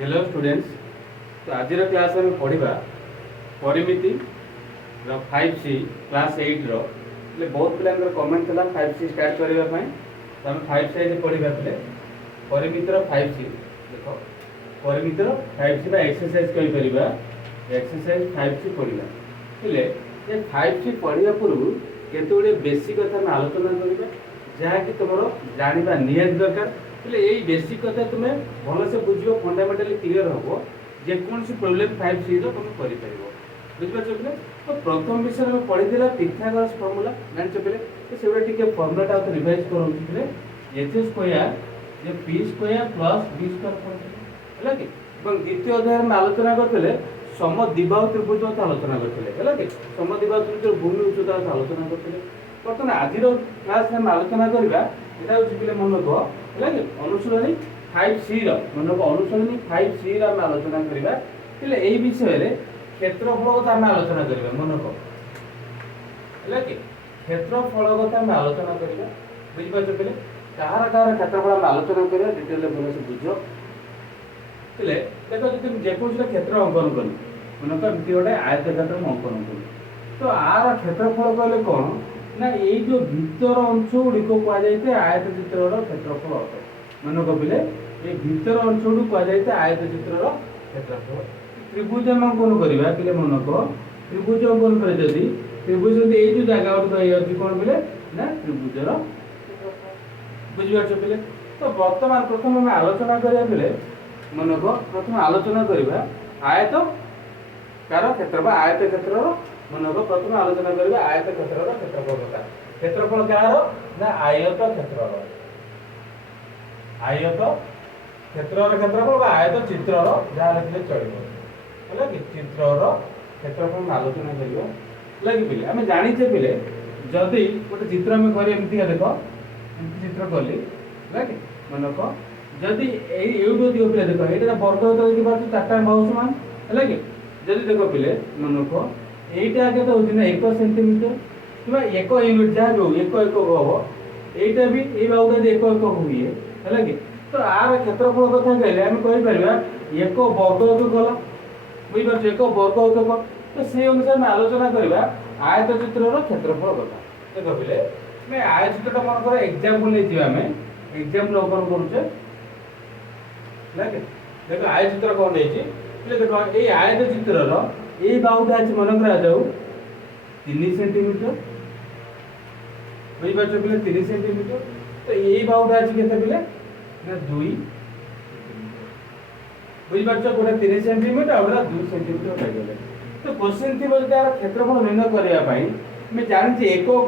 Hello students. तो आज class में पढ़ा परिमिति 5C क्लास 8 बहुत पिला कमेंट था 5C स्टार्ट करने तो आम 5C आज पढ़ा पे परिमितर 5C देख परिमितर 5C एक्सरसाइज कहीपर एक्सरसाइज 5C पढ़ा हेले 5C पढ़ा पूर्व केते बेसिक कथा आम आलोचना करवा जहाँकि तुम जाना निहाती दरकार यही बेसिक कथा तुम्हें भलसे बुझ फंडामेंटाली क्लीयर हम जेकोसी प्रोब्लेम 5C तुम कर बुझिपार पे तो प्रथम विषय में पढ़ी पिथागोरस फर्मूला जान पे तो से फर्मूलाटा रिवाइज कर एच स्क्वायर जे P square plus B square है कि द्वितीय अध्याय में आलोचना करते समद्विबाहु त्रिभुज आलोचना करते है कि समद्विबाहु त्रिभुज भूमि उच्चता आलोचना करते बर्तमान आज क्लास में आलोचना करवा यहाँ हूँ मन रख है कि अनुशीलनी 5C मन रख अनुशीलनी 5C आम आलोचना करवा यही विषय क्षेत्रफल कथा आम आलोचना करवा मन रख है कि क्षेत्रफल कथा आम आलोचना करवा बुझिपार पे कहार कहार क्षेत्रफल आम आलोचना करवा डिटेल भल से बुझ देख जो जेकोसी क्षेत्र अंकन कल मन एमती गोटे आयत क्षेत्र अंकन कल तो आर क्षेत्रफल कहले कौन ना ये जो भीतर अंश गुड़िक कहुए आयत चित्र क्षेत्रफल अटे मन कपिले ये भीतर अंश गुड़ कहुए आयत चित्र क्षेत्रफल त्रिभुज अंकन करवा पे मन कह त्रिभुज अंकन कर त्रिभुज ये जो जगह गुड़िक कौन पे ना त्रिभुजर बुझिपार पे तो बर्तमान प्रथम आम आलोचना करा बेले मन कह प्रथम आलोचना करवा आयत कार क्षेत्र आयत क्षेत्र मन को प्रथम आलोचना करबा आयत क्षेत्र क्षेत्रफल कथा क्षेत्रफल कार ना आयत क्षेत्र आयत क्षेत्र क्षेत्रफल आयत चित्र जहाँ लिखले चलो है कि चित्र क्षेत्रफल आलोचना करवा लगे पे आम जाचे पे जदि गोटे चित्र आम कर देख चित्र कली है कि मन को जदि यूट्यूब दियो पे देख ये वर्ग देखिए चार्टा बाउंस मान है कि जदि देख पे मन को এইটা কেতে হচ্ছে না 1 সেন্টিমিটার কিংবা 1 ইউনিট যা হো 1 হবো এইটা भी এই বাহুটা যে 1 হুয়ে ହେଲା କି তো আর ক্ষেত্রফল কথা কইলে আমি কই পারিবা 1 বর্গ একক বুঝি পারছো 1 বর্গ একক তো সেই অনুসারে আমি আলোচনা করিবা আয়ত চিত্রর ক্ষেত্রফল কথা দেখো বলে আমি আয়ত চিত্রটা মনে করো एग्जांपल ले जिवा আমি एग्जांपल ওপেন করছে ହେଲା କି দেখো আয়ত চিত্র কোন দেইছি বলে দেখো এই আয়ত চিত্রর এই বাহুটা আছে মনে করা যাও 3 সেন্টিমিটার বুঝিপারছো বলে 3 সেন্টিমিটার তো এই বাহুটা আছে কেতে বলে না 2 বুঝিপারছো গোটা 3 সেন্টিমিটার আর 2 সেন্টিমিটার হয়ে গেলে তো কোশ্চেন থিব যে তার ক্ষেত্রফল নির্ণয় করিয়া পাই আমি জানি যে একক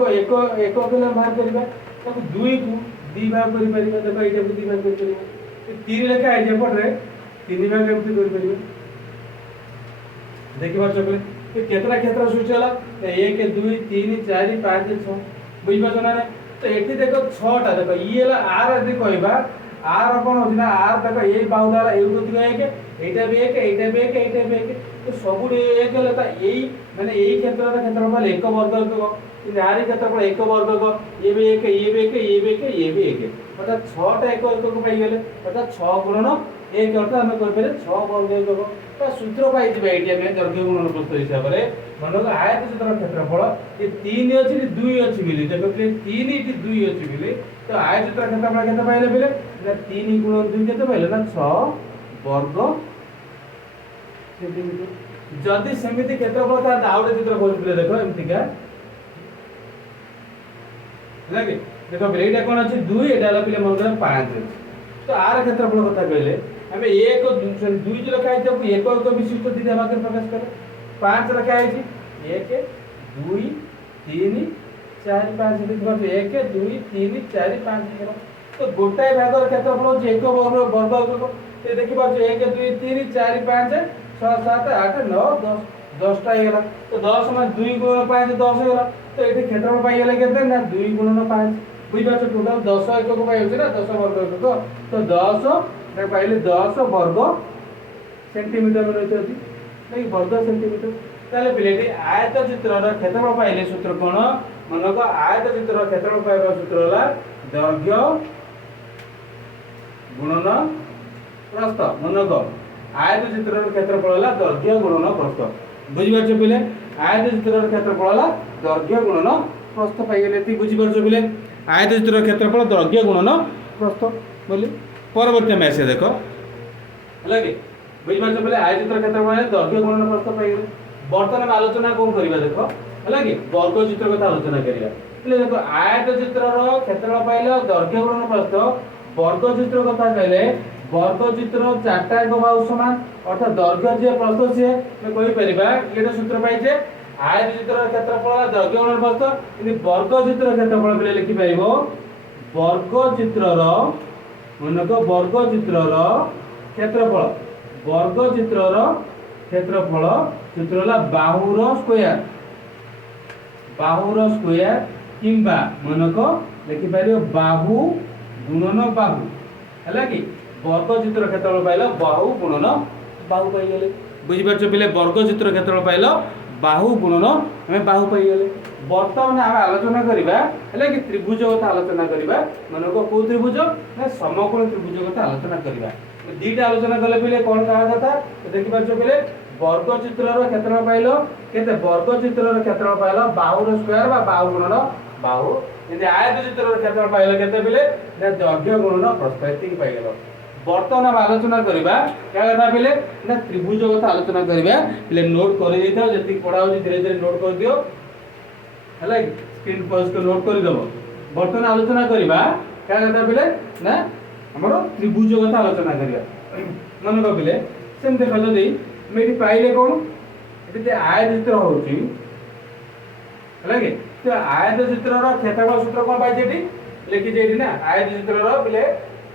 কিলো ভাগ করিবা তাকে 2 কু 2 ভাগ করি পারিবা দেখো এইটা 2 ভাগ করি পারিবা 3 লেখা আই যে পড়ে 3 ভাগ কেমতি করি পারিবা देखिए बात चकले तो केतना क्षेत्र सृष्टि होला 1 2 3 4 5 6 बुझ पाछो ना तो एठी देखो 6 टा देखो ई होला आर यदि कहबा आर कोन होछि ना आर देखो ए बाहु द्वारा ए गति 1 एटा भी 1 एटा भी 1 एटा भी 1 तो सब 1 होला त एई माने एई क्षेत्रर क्षेत्रफल 1 वर्ग को नारी क्षेत्रफल 1 वर्ग को ये भी 1 ये भी 1 ये भी 1 ये भी 1 अर्थात 6 टा 1 वर्ग को पाई गेले अर्थात 6 गुणन 1 अर्थात हम कर पेले 6 वर्ग को सूत्र पाई जे एटी में दर्घ्य गुणन प्रस्थ हिसाब रे मानो आयत चित्र क्षेत्रफल ये 3 अछि 2 अछि मिली देखो 3 इति 2 अछि मिली तो आयत चित्र क्षेत्रफल केते पाइले बेले ना 3 गुणन 2 केते पाइले ना 6 वर्ग सेंटीमीटर जदि समिति क्षेत्रफल ता आउटे चित्र कोन पिले देखो एमतिका लागे देखो एटा कोन अछि 2 एटा ला पिले मन 5 अछि तो आर क्षेत्रफल कथा कहले हमें एक दुई जो रखा है एक विशिष्ट दीदी हम प्रकाश करें 5 रखा है 1 2 3 4 5 देखो 1 2 3 4 5 तो गोटाए भाग क्षेत्रफल हो एक वर्ग तो देखि पाछो 1 2 3 4 5 6 7 8 9 10 10 टा हेला तो 10 में 2 गुणन 5 10 हेला तो एठी क्षेत्रफल पाई गेले केते ना 2 गुणन 5 बुझि पाछो टोटल 10 एकक पाई होछ ना 10 वर्ग एकक तो 10 पाइले 10 वर्ग सेंटीमीटर में रहते नहीं वर्ग सेंटीमीटर ताले पिलेटी आयत चित्रर क्षेत्रफल पाइले सूत्र कोन मन को आयत चित्रर क्षेत्रफल पाइबा सूत्र होला दैर्घ्य गुणन प्रस्थ मन को आयत चित्रर क्षेत्रफल होला दैर्घ्य गुणन प्रस्थ बुझि पारछ पिले आयत चित्रर क्षेत्रफल होला दैर्घ्य गुणन प्रस्थ पाइ गेले ती बुझि पारछ पिले आयत चित्रर क्षेत्रफल दैर्घ्य गुणन प्रस्थ बोली परवर्ती में आसे देखो हला कि बुझि पारछ पिले आयत चित्रर क्षेत्रफल दैर्घ्य गुणन प्रस्थ पाइ गेले वर्तमान आलोचना कोन करबा देखो हला कि वर्ग चित्र कथा आलोचना करिया देखो आयत चित्रर क्षेत्रफल पाइले दैर्घ्य गुणन प्रस्थ वर्ग चित्र कथा कहले वर्ग चित्र चारटा एक बाहु समान अर्थात दैर्घ्य जे प्रस्थ से मैं कहि परिबा एटा सूत्र पाइजे आयत चित्र क्षेत्रफल दैर्घ्य गुणन प्रस्थ इनि वर्ग चित्र क्षेत्रफल बेले लिखि पाइबो वर्ग चित्रर मनक वर्ग चित्रर क्षेत्रफल चित्रला बाहुर स्क्वायर किंबा मनक लिखि पारियो बाहु गुणन बाहु हला कि वर्ग चित्र क्षेत्रफल पाइल बाहु गुणन बाहु पाइ गेले बुझि पारछ पिले वर्ग चित्र क्षेत्रफल पाइल बाहु गुणन हमें बाहु पाइ गेले वर्तमान हम आलोचना करिबा हला कि त्रिभुज कथा आलोचना करिबा मनक को त्रिभुज ना समकोण त्रिभुज कथा आलोचना करिबा दीटा आलोचना कले पिले कोन कहा कथा देखि पारछ पिले वर्ग चित्रर क्षेत्रफल पाइल केते वर्ग चित्रर क्षेत्रफल पाइल बाहुर स्क्वायर बा बाहु गुणन बाहु यदि आयत चित्रर क्षेत्रफल पाइल केते पिले ना दैर्घ्य गुणन प्रस्थ एति पाइ गेल वर्तमान हम आलोचना करिबा क्या कथा पिले ना त्रिभुज कथा आलोचना करिबा पिले नोट करि देथाओ जति पढा होची धीरे धीरे नोट कर दियो हला स्क्रीन पॉज को नोट कर दबो वर्तमान आलोचना करिबा क्या कथा पिले ना हमरो त्रिभुज कथा आलोचना करिबा मन को पिले सेम देखो जदी मेडी पाइले कोन एते आयत चित्र होची हला कि तो आयत चित्रर क्षेत्रफल सूत्र कोन पाइ जेटी लिखि जेटी ना आयत चित्रर पिले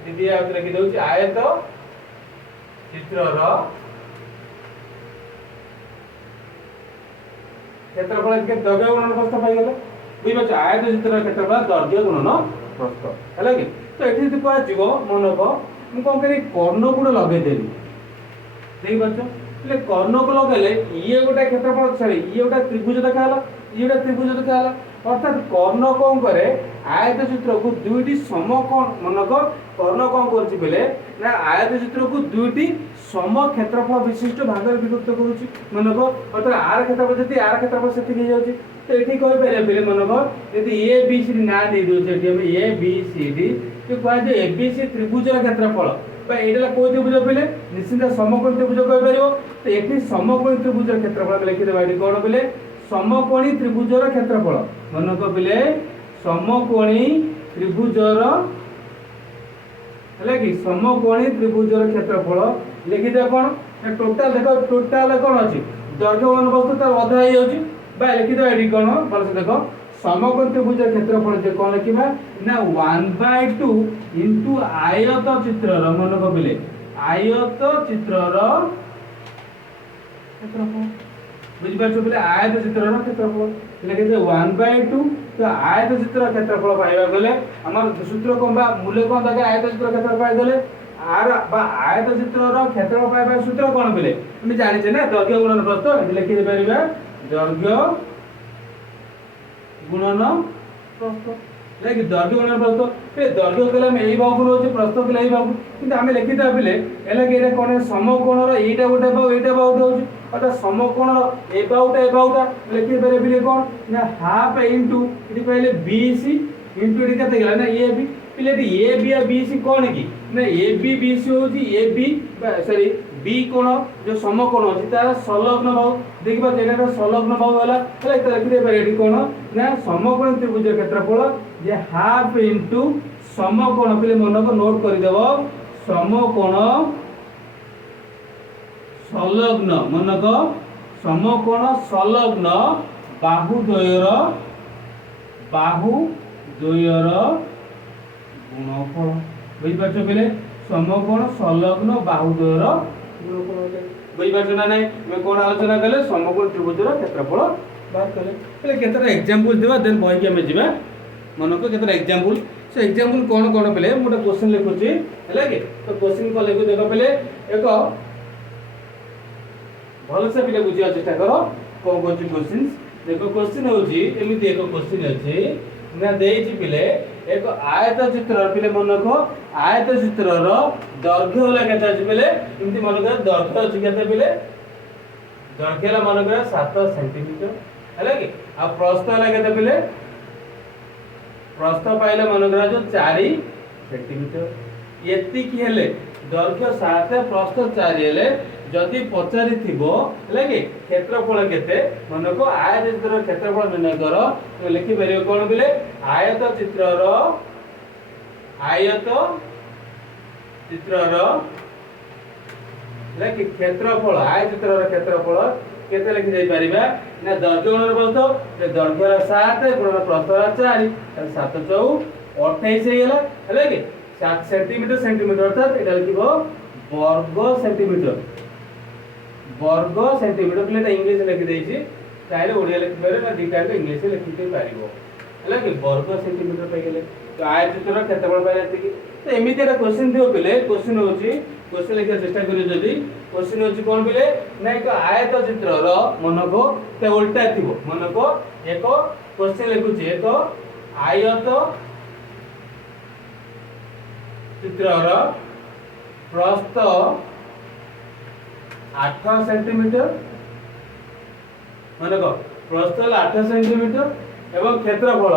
दीदी आ लिखि दउची आयत चित्रर क्षेत्रफल के दैर्घ्य गुणन प्रस्थ पाइ गेल बुझि पाछ आयत चित्रर क्षेत्रफल दैर्घ्य गुणन प्रस्थ हला कि तो एठी जति पा जीवो मनक मु कोन करी कर्ण गुण लगे देली देखि पाछ ले कर्ण को लगेले ये गोटा क्षेत्रफल छाड़ी ये गोटा त्रिभुज देखाला ये गोटा त्रिभुज देखाला अर्थात कर्ण कोन करे आयत चित्र को दुईटी समकोण मनक कर्ण कोन करछि बेले ना आयत चित्र को दुईटी सम क्षेत्रफल विशिष्ट भाग में विभक्त करूछि मनक अर्थात आर क्षेत्रफल जति आर क्षेत्रफल सेति हो जाउछि तो एठी कहि पारे बेले मनक यदि ए बी सी ना दे दोछ एठी हम ए बी सी डी तो कह जे ए बी सी त्रिभुजर क्षेत्रफल बा एडला को त्रिभुज बेले निश्चित समकोण त्रिभुज कहि परिबो तो एठी समकोणी त्रिभुजर क्षेत्रफल लिखि देबा एठी कोन बेले समकोणी त्रिभुजर क्षेत्रफल मनक बेले समकोणी त्रिभुजर हला कि समकोणी त्रिभुजर क्षेत्रफल लिखि दे कोन टोटल देखो टोटल कोन अछि दैर्घ्य गुणन वस्तु त अधा हे होछि बा लिखि दे एठी कोन बलसे देखो समकोण त्रिभुजर क्षेत्रफल जे कोन लिखिबा ना 1/2 इनटू आयत चित्रर मनक बेले आयत चित्रर क्षेत्रफल बुझि पाछो बेले आयत चित्रर क्षेत्रफल लेके जे 1/2 तो आयत चित्र क्षेत्रफल पाइबा गेले हमर सूत्र कोन बा मूल्य कोन दगे आयत चित्र क्षेत्रफल पाइ गेले आर बा आयत चित्रर क्षेत्रफल पाइबा सूत्र कोन बेले हम जानि छै ना दैर्घ्य गुणन प्रस्थ लिखि दे परिबा दैर्घ्य गुणन प्रस्थ लेकिन दैर्घ्य गुणन प्रस्थ पे दैर्घ्य कला में एई भाग होछि प्रस्थ कला एई भाग किंतु हमें लिखि दा बेले एला के कोन समकोणर एटा गोटे भाग एटा भाग होछि अर्थात समकोणर ए भागटा लिखि पारे बिले कोन ना हाफ इनटू इति पहिले बीसी इनटू इति कते गेला ना ए बी पिले ए बी आ बीसी कोन की ना ए बी बीसी होछि ए बी सॉरी बी कोण जो समकोण अछि तार संलग्न भाग देखिबा जेटा संलग्न भाग होला हला त लिखि दे पारे एठी कोन ना समकोण त्रिभुज क्षेत्रफल जे हाफ इनटू समकोण पिले मन को नोट कर देबो समकोण संलग्न मनक समकोण संलग्न बाहु द्वयर गुणफल बुझि पाछो बेले समकोण संलग्न बाहु द्वयर गुणफल बुझि पाछो ना नै मैं कोन आलोचना कले समकोण त्रिभुजर क्षेत्रफल बात कले पहिले केतरा एग्जांपल देबा देन बहि के हम जिबा मनक केतरा एग्जांपल से एग्जांपल कोन कोन पहिले मोटा क्वेश्चन लिखुची हैला कि तो क्वेश्चन को लिखु देखो पहिले एक भल से पिले बुझिया चेष्टा करो कोन कोन क्वेश्चन देखो क्वेश्चन होची एमिति एक क्वेश्चन अछि ना देइछि पिले एक आयत चित्र पिले मनको आयत चित्र रो दैर्घ्य होला केते अछि पिले इमति मनको दैर्घ्य अछि केते पिले दैर्घ्य ला मनको 7 सेंटीमीटर हैला कि आ प्रस्थ होला केते पिले प्रस्थ पाइले मनको जो 4 सेंटीमीटर एति की हेले दैर्घ्य 7 प्रस्थ 4 हेले जदि पचारि थिबो हैला कि क्षेत्रफल केते मनको आयत चित्र क्षेत्रफल निर्णय करो तो लिखि परियो कोन बिले आयत चित्रर लेखि क्षेत्रफल आयत चित्रर क्षेत्रफल केते लिखि जाई परिबा ना दैर्घ्य गुणन प्रस्थ दैर्घ्य 7 गुणन प्रस्थ 4 7 4 28 हे गेला हैला कि 7 सेंटीमीटर सेंटीमीटर अर्थात एटा लिखिबो वर्ग सेंटीमीटर प्लेट इंग्लिश लिखि देछि चाहे ओडिया लिखि पारे ना दिटा के इंग्लिश लिखि के पारिबो हैला कि वर्ग सेंटीमीटर पे गेले तो आयत चित्र क्षेत्रफल पाइले कि तो एमिति एटा क्वेश्चन दियो पिले क्वेश्चन होची क्वेश्चन लिखा चेष्टा करियो जदी क्वेश्चन होची कोन पिले ना एक आयत चित्र रो मनको ते उल्टा थिबो मनको एक क्वेश्चन लिखुची एक आयत चित्र रो प्रस्थ 8 सेंटीमीटर मनको प्रस्थ 8 सेंटीमीटर एवं क्षेत्रफल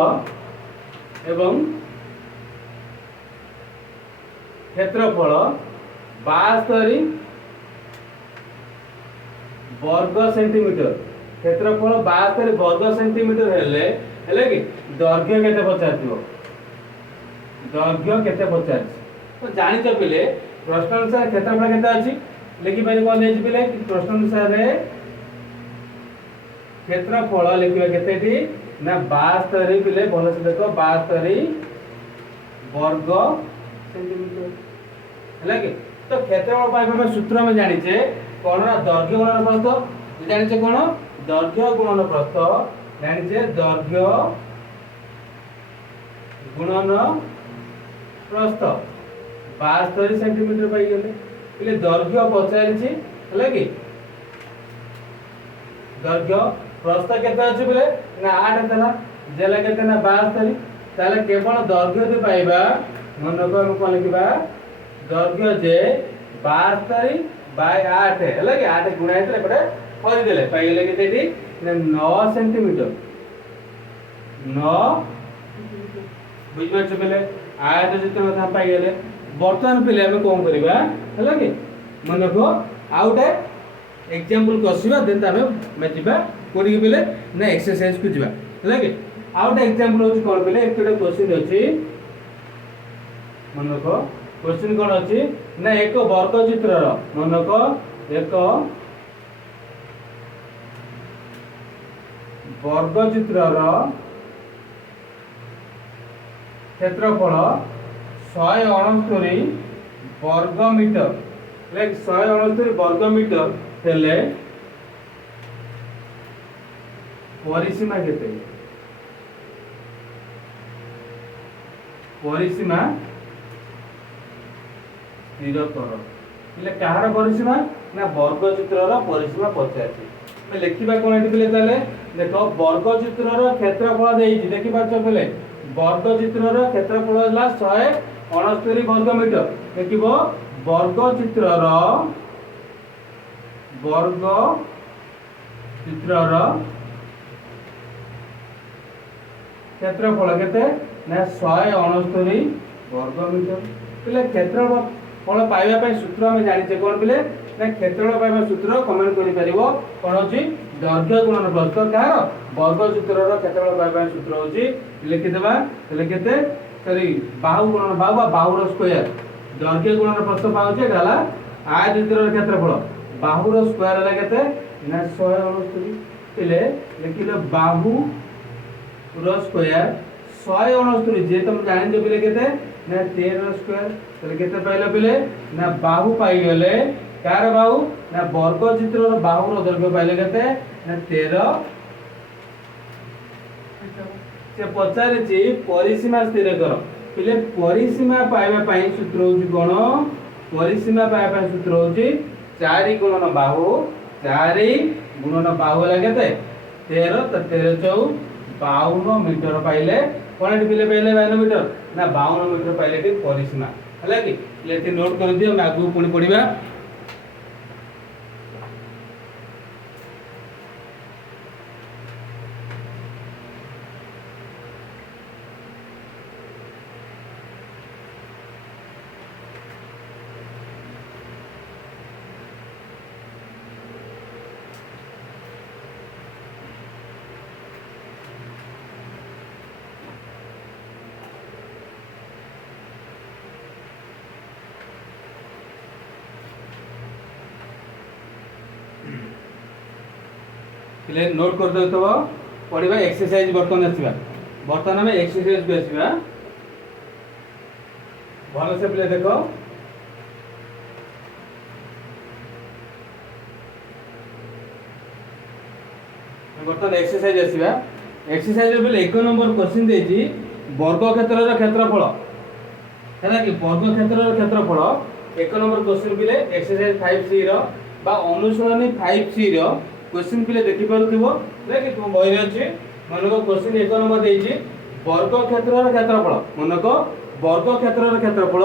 72 वर्ग सेंटीमीटर क्षेत्रफल 72 वर्ग सेंटीमीटर हेले कि दैर्घ्य केते पचारथिबो दैर्घ्य केते पचार तो जानि छ पिले प्रश्न अनुसार क्षेत्रफल केते अछि लिखि पारि कोन देछि पिले प्रश्न अनुसार रे क्षेत्रफल लिखिबा केतेटी ना 72 पिले भलो से देखो 72 वर्ग सेंटीमीटर हैला कि तो क्षेत्रफल पाइबा सूत्र हम जानि छे कोन ना दैर्घ्य गुणन प्रस्थ जानि छे कोन दैर्घ्य गुणन प्रस्थ जानि छे दैर्घ्य गुणन प्रस्थ 72 सेंटीमीटर पाइ गेले इले दैर्घ्य पचारिछि हैला कि दैर्घ्य प्रस्थ केते अछि बोले ना 8 देला जेला केते ना 72 ताले केवल दैर्घ्य दे पाइबा मनको हम कोन लिखिबा दैर्घ्य जे 72 बाय 8 हैला कि 8 गुणा हेतले पडे कर देले पाइ गेले केतेटी 9 सेंटीमीटर 9 बुझबा छबेले आयत चित्र में पाइ गेले वर्तमान पिले हम कोन करबा हैला कि मनको आउटे एग्जांपल कसिबा देन तमे मेजिबा कोडी पिले ना एक्सरसाइज को जिबा हैला कि आउटे एग्जांपल होची कोन पिले एकटा क्वेश्चन अछि मनको क्वेश्चन कोन अछि ना एक वर्ग चित्र रो मनको एक वर्ग चित्र रो क्षेत्रफल 169 वर्ग मीटर लाइक 169 वर्ग मीटर हेले परिसीमा केते परिसीमा स्थिर कर इले कहार परिसीमा ना वर्ग चित्र रो परिसीमा 85 मैं लिखिबा कोन एठी पिले ताले देखो वर्ग चित्र रो क्षेत्रफल देइछि देखि पाछो पिले वर्ग चित्र रो क्षेत्रफल हला 169 वर्ग मीटर देखिबो वर्ग चित्र क्षेत्रफल केते ना 169 वर्ग मीटर पिले क्षेत्रफल पाइबा पय सूत्र हम जानि छे कोन पिले ना क्षेत्रफल पाइबा सूत्र कमेंट करि परिबो कोन होची दैर्घ्य गुणन प्रस्थ कार वर्ग चित्र रो क्षेत्रफल पाइबा सूत्र होची लिखि देबा तले केते सॉरी बाहु गुणन बाहु बा बाहु रो स्क्वायर दैर्घ्य गुणन प्रस्थ पाउचे गाला आयत चित्र रो क्षेत्रफल बाहु रो स्क्वायर हला केते ना 169 पिले लिखिलो बाहु रो स्क्वायर 169 जे तुम जानि जो पिले केते ना 13 रो स्क्वायर तले केते पाइलो पिले ना बाहु पाइ गेले कार बाहु ना वर्ग चित्र रो बाहु रो दैर्घ्य पाइले केते ना 13 से पचारे परिसीमा स्थिर कर पिले परिसीमा पाइबा पई सूत्र होची कोन परिसीमा पाइबा सूत्र होची 4 गुणन बाहु 4 गुणन बाहु हला केते 13 तो 13 4 52 मीटर पाइले कोन पिले पहले 52 मीटर ना 52 मीटर पहले टी परिसीमा हला कि लेते नोट कर दियो मैं आगु पुणी पढिबा। पिले नोट कर दो तो पढ़िबा एक्सरसाइज बर्तन आसीबा बर्तन में एक्सरसाइज को आसीबा भलो से पिले देखो बर्तन एक्सरसाइज आसीबा एक्सरसाइज पिले 1 नंबर क्वेश्चन देजी वर्ग क्षेत्रर क्षेत्रफल है कि वर्ग क्षेत्रर क्षेत्रफल 1 नंबर क्वेश्चन पिले एक्सरसाइज 5C रो बा अनुसरणी 5C रो क्वेश्चन पिले देखि पारुथिबो लेकि तुम बहिरे अछि मनको क्वेश्चन 1 नंबर देछि वर्ग क्षेत्रर क्षेत्रफल मनको वर्ग क्षेत्रर क्षेत्रफल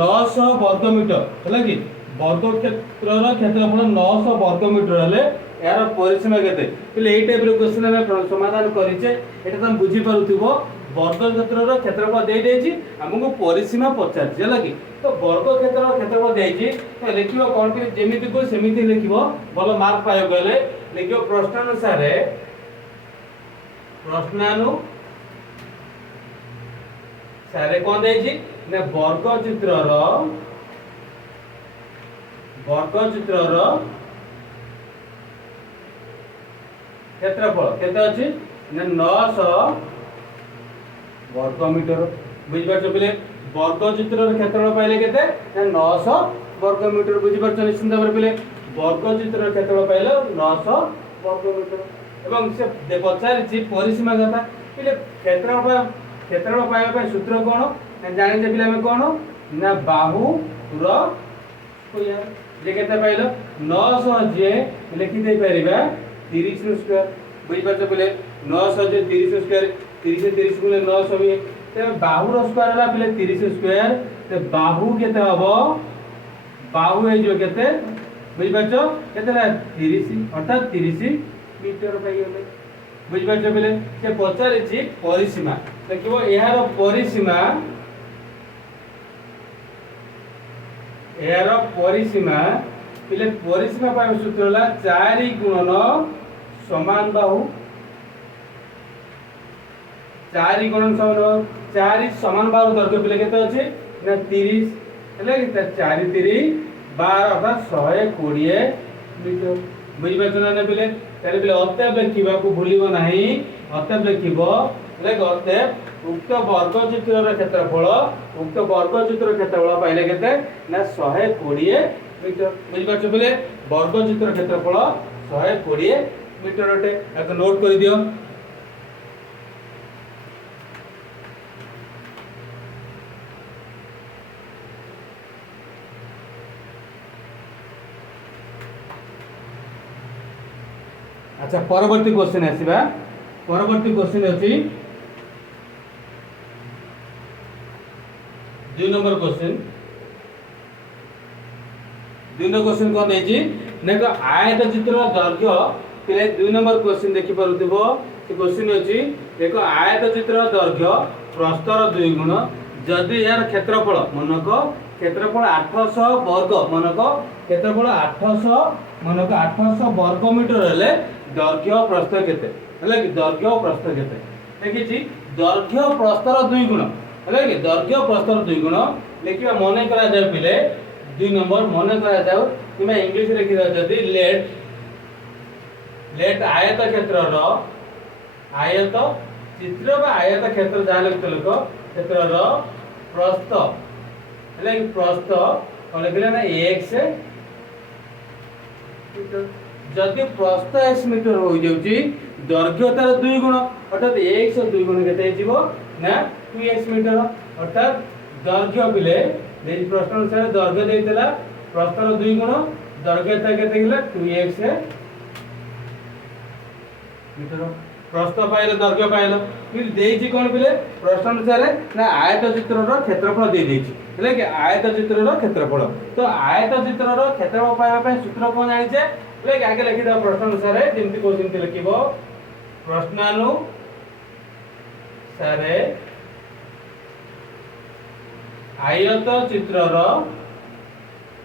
900 वर्ग मीटर हैला कि वर्ग क्षेत्रर क्षेत्रफल 900 वर्ग मीटर हले यार परिसीमा केते पिले एई टाइप रो क्वेश्चन हम समाधान करिचे एटा तुम बुझी पारुथिबो वर्ग क्षेत्रर क्षेत्रफल दे देछि हमको परिसीमा पचार हैला कि तो वर्ग क्षेत्रर क्षेत्रफल देछि तो लिखिबो कोन कि जेमिति को सेमिति लिखिबो भलो मार्क पायो गले लिखिबो प्रश्नानुसार सारे कौन देछि ने वर्ग चित्रर क्षेत्रफल केते अछि ने 900 वर्ग मीटर बुझि पाछो पिले वर्ग चित्रर क्षेत्रफल पाइले केते ने 900 वर्ग मीटर बुझि पाछो निश्चित भाबरे पिले वर्ग चित्रर क्षेत्रफल पाइले 900 वर्ग मीटर एवं से पचारिछि परिसीमा कथा पिले क्षेत्रफल पाइबा सूत्र कोन जानि जे पिले हम कोन ना बाहु र स्क्वायर जे केते पाइलो 900 जे लिखि दे परिबा 30 स्क्वायर बुझि पाछो पिले 900 जे 30 स्क्वायर 30 30 गुणे 900 भी ते बाहु रो स्क्वायर होला पिले 30 स्क्वायर ते बाहु केते हबो बाहु हे जो केते बुझि पाछो केते ना 30 अर्थात 30 मीटर पाई गेले बुझि पाछो पिले से पचारिछि परिसीमा देखिबो एहार परिसीमा पिले परिसीमा पाइ सूत्र होला 4 गुणन समान बाहु 4 गुणन समान 4 समान बाहु दर्घ्य पिले केते अछि ना 30 हेले कि 4 3 12 अर्थात 120 मीटर बुझि पाछो ना पिले ताले पिले अतएव लिखिबा को भूलिबो नाही अतएव लिखिबो लेक अतएव उक्त वर्ग चित्रर क्षेत्रफल पाइले केते ना 120 मीटर बुझि पाछो पिले वर्ग चित्र क्षेत्रफल 120 मीटर अटे एक नोट कर दियो। अच्छा परवर्ती क्वेश्चन आसीबा परवर्ती क्वेश्चन अछि 2 नंबर क्वेश्चन 2 नंबर क्वेश्चन कोन देछि देखो आयत चित्र दैर्घ्य पिले 2 नंबर क्वेश्चन देखि पारुथिबो से क्वेश्चन अछि देखो आयत चित्र दैर्घ्य प्रस्थर 2 गुण जदि यार क्षेत्रफल मनको क्षेत्रफल 800 वर्ग मनको क्षेत्रफल 800 वर्ग मीटर हेले दैर्घ्य प्रस्थ केते हेले कि दैर्घ्य प्रस्थ केते देखिछि दैर्घ्य प्रस्थर 2 गुण हेले कि दैर्घ्य प्रस्थर 2 गुण लिखिबा मने करा जाय पिले 2 नंबर मने करा जाओ किबा इंग्लिश रे लिखि जदि लेट आयत क्षेत्रर आयत चित्र बा आयत क्षेत्र जा लिखते लोक क्षेत्रर प्रस्थ हेले कि प्रस्थ कोन लिखले ना x मीटर जदि प्रस्थ x मीटर हो जाउची दैर्घ्य तार 2 गुण अर्थात x 2 गुण केते जीवो ना 2x मीटर अर्थात दैर्घ्य बिले दे प्रश्न अनुसार दैर्घ्य देइतला प्रस्थर 2 गुण दैर्घ्य ता केते गेला 2x मीटर प्रस्थ पाइल दैर्घ्य पाइल फिर देइछि कोन पिले प्रश्न अनुसार ना आयत चित्रर क्षेत्रफल दे देइछि हेले कि आयत चित्रर क्षेत्रफल तो आयत चित्रर क्षेत्रफल पाइबा पय सूत्र कोन जानि छे हेले कि आगे लिखि द प्रश्न अनुसार जेंति क्वेश्चन ते लिखिबो प्रश्नानु सारे आयत चित्रर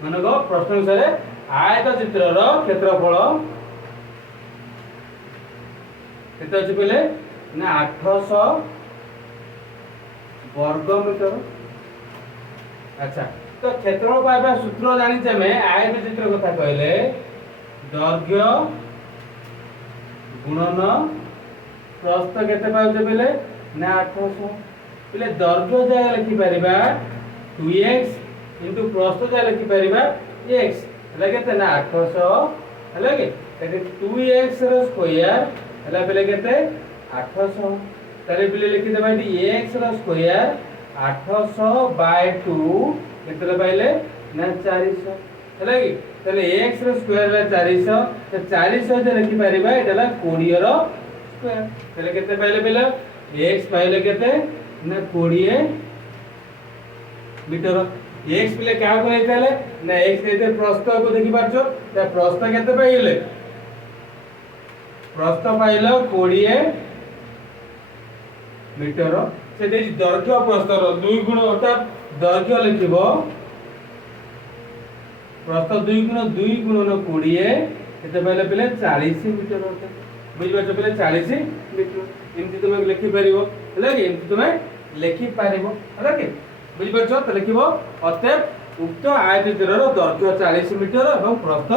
मानको प्रश्न अनुसार आयत चित्रर क्षेत्रफल केते अछि पहिले ना 800 वर्ग मीटर। अच्छा तो क्षेत्रफल पाइबा सूत्र जानि छे में आयत चित्र कथा कहले दैर्घ्य गुणन प्रस्थ केते पाउछे पहिले ना 800 पहिले दैर्घ्य जाय लिखि परिबा 2x इनटू प्रस्थ जाय लिखि परिबा x हला केते ना 800 हला के 2x रो स्क्वायर हला पहिले केते 800 तारे पहिले लिखि देबा x रो स्क्वायर 800 बाय 2 केते पाइले ना 400 हला कि ताले x रो स्क्वायर ला 400 तो 400 जे लिखि परिबा एटाला 20 रो स्क्वायर ताले केते पाइले पहिले x पाइले केते ना 20 मीटर x पहिले क्या को लेताले ना x लेते प्रस्थ को देखि पाछो त प्रस्थ केते पाइले प्रस्थ पाइलो 20 मीटर से देछि दैर्घ्य प्रस्थर 2 गुण अर्थात दैर्घ्य लिखिबो प्रस्थ 2 गुण 20 केते पाइले पहिले 40 मीटर होते बुझि पाछो पहिले 40 मीटर इनति तुमे लिखि परिबो हला कि इनति तुमे लिखि परिबो हला कि बुझि पाछो त लिखिबो अतएव उक्त आयतचित्रर दैर्घ्य 40 मीटर एवं प्रस्थ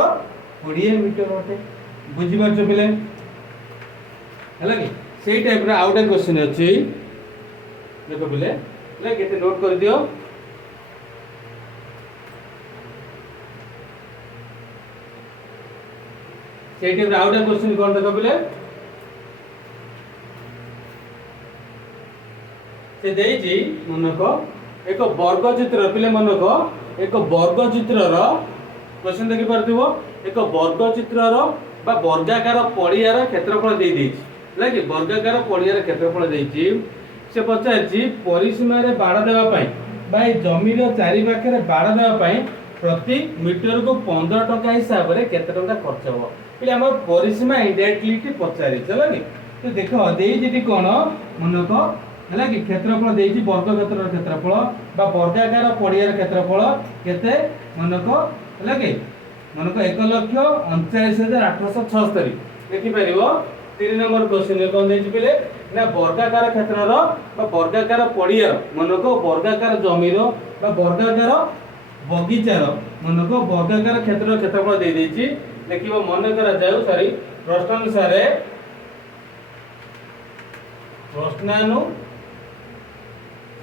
20 मीटर होते बुझि पाछो पहिले हला कि सेही टाइप रा आउट क्वेश्चन अछि देखो पहिले ले केते नोट कर दियो सेही टाइप रा आउट क्वेश्चन कोन देखो पहिले से देइछि मनको एक वर्ग चित्र पहिले मनको एक वर्ग चित्रर क्वेश्चन देखि परथिबो एक वर्ग चित्रर बा वर्गाकार पड़ियार क्षेत्रफल दे देइछि लागी वर्गाकार पड़ियार क्षेत्रफल देइछि से पचाछि परिसीमा रे बाड़ देबा पई बाय जमी रो चारि पाखे रे बाड़ देबा पई प्रति मीटर को 15 टका हिसाब रे केते टका खर्च हो पहिले हम परिसीमा इनडायरेक्टली पचारि चलो नि तो देखो देइ जेति कोन मनको हला कि क्षेत्रफल देइछि वर्ग क्षेत्रर क्षेत्रफल बा वर्गाकार पड़ियार क्षेत्रफल केते मनको हला कि मनको 1,39,876 देखि परिबो 3 नंबर क्वेश्चन रे कोन देइछि पहिले ना वर्गाकार क्षेत्रर बा वर्गाकार पड़ियार मनको वर्गाकार जमीर बा वर्गाकार बगीचार मनको वर्गाकार क्षेत्रर क्षेत्रफल दे देइछि देखिबो मन करा जाऊ सॉरी प्रश्न अनुसार प्रश्नानु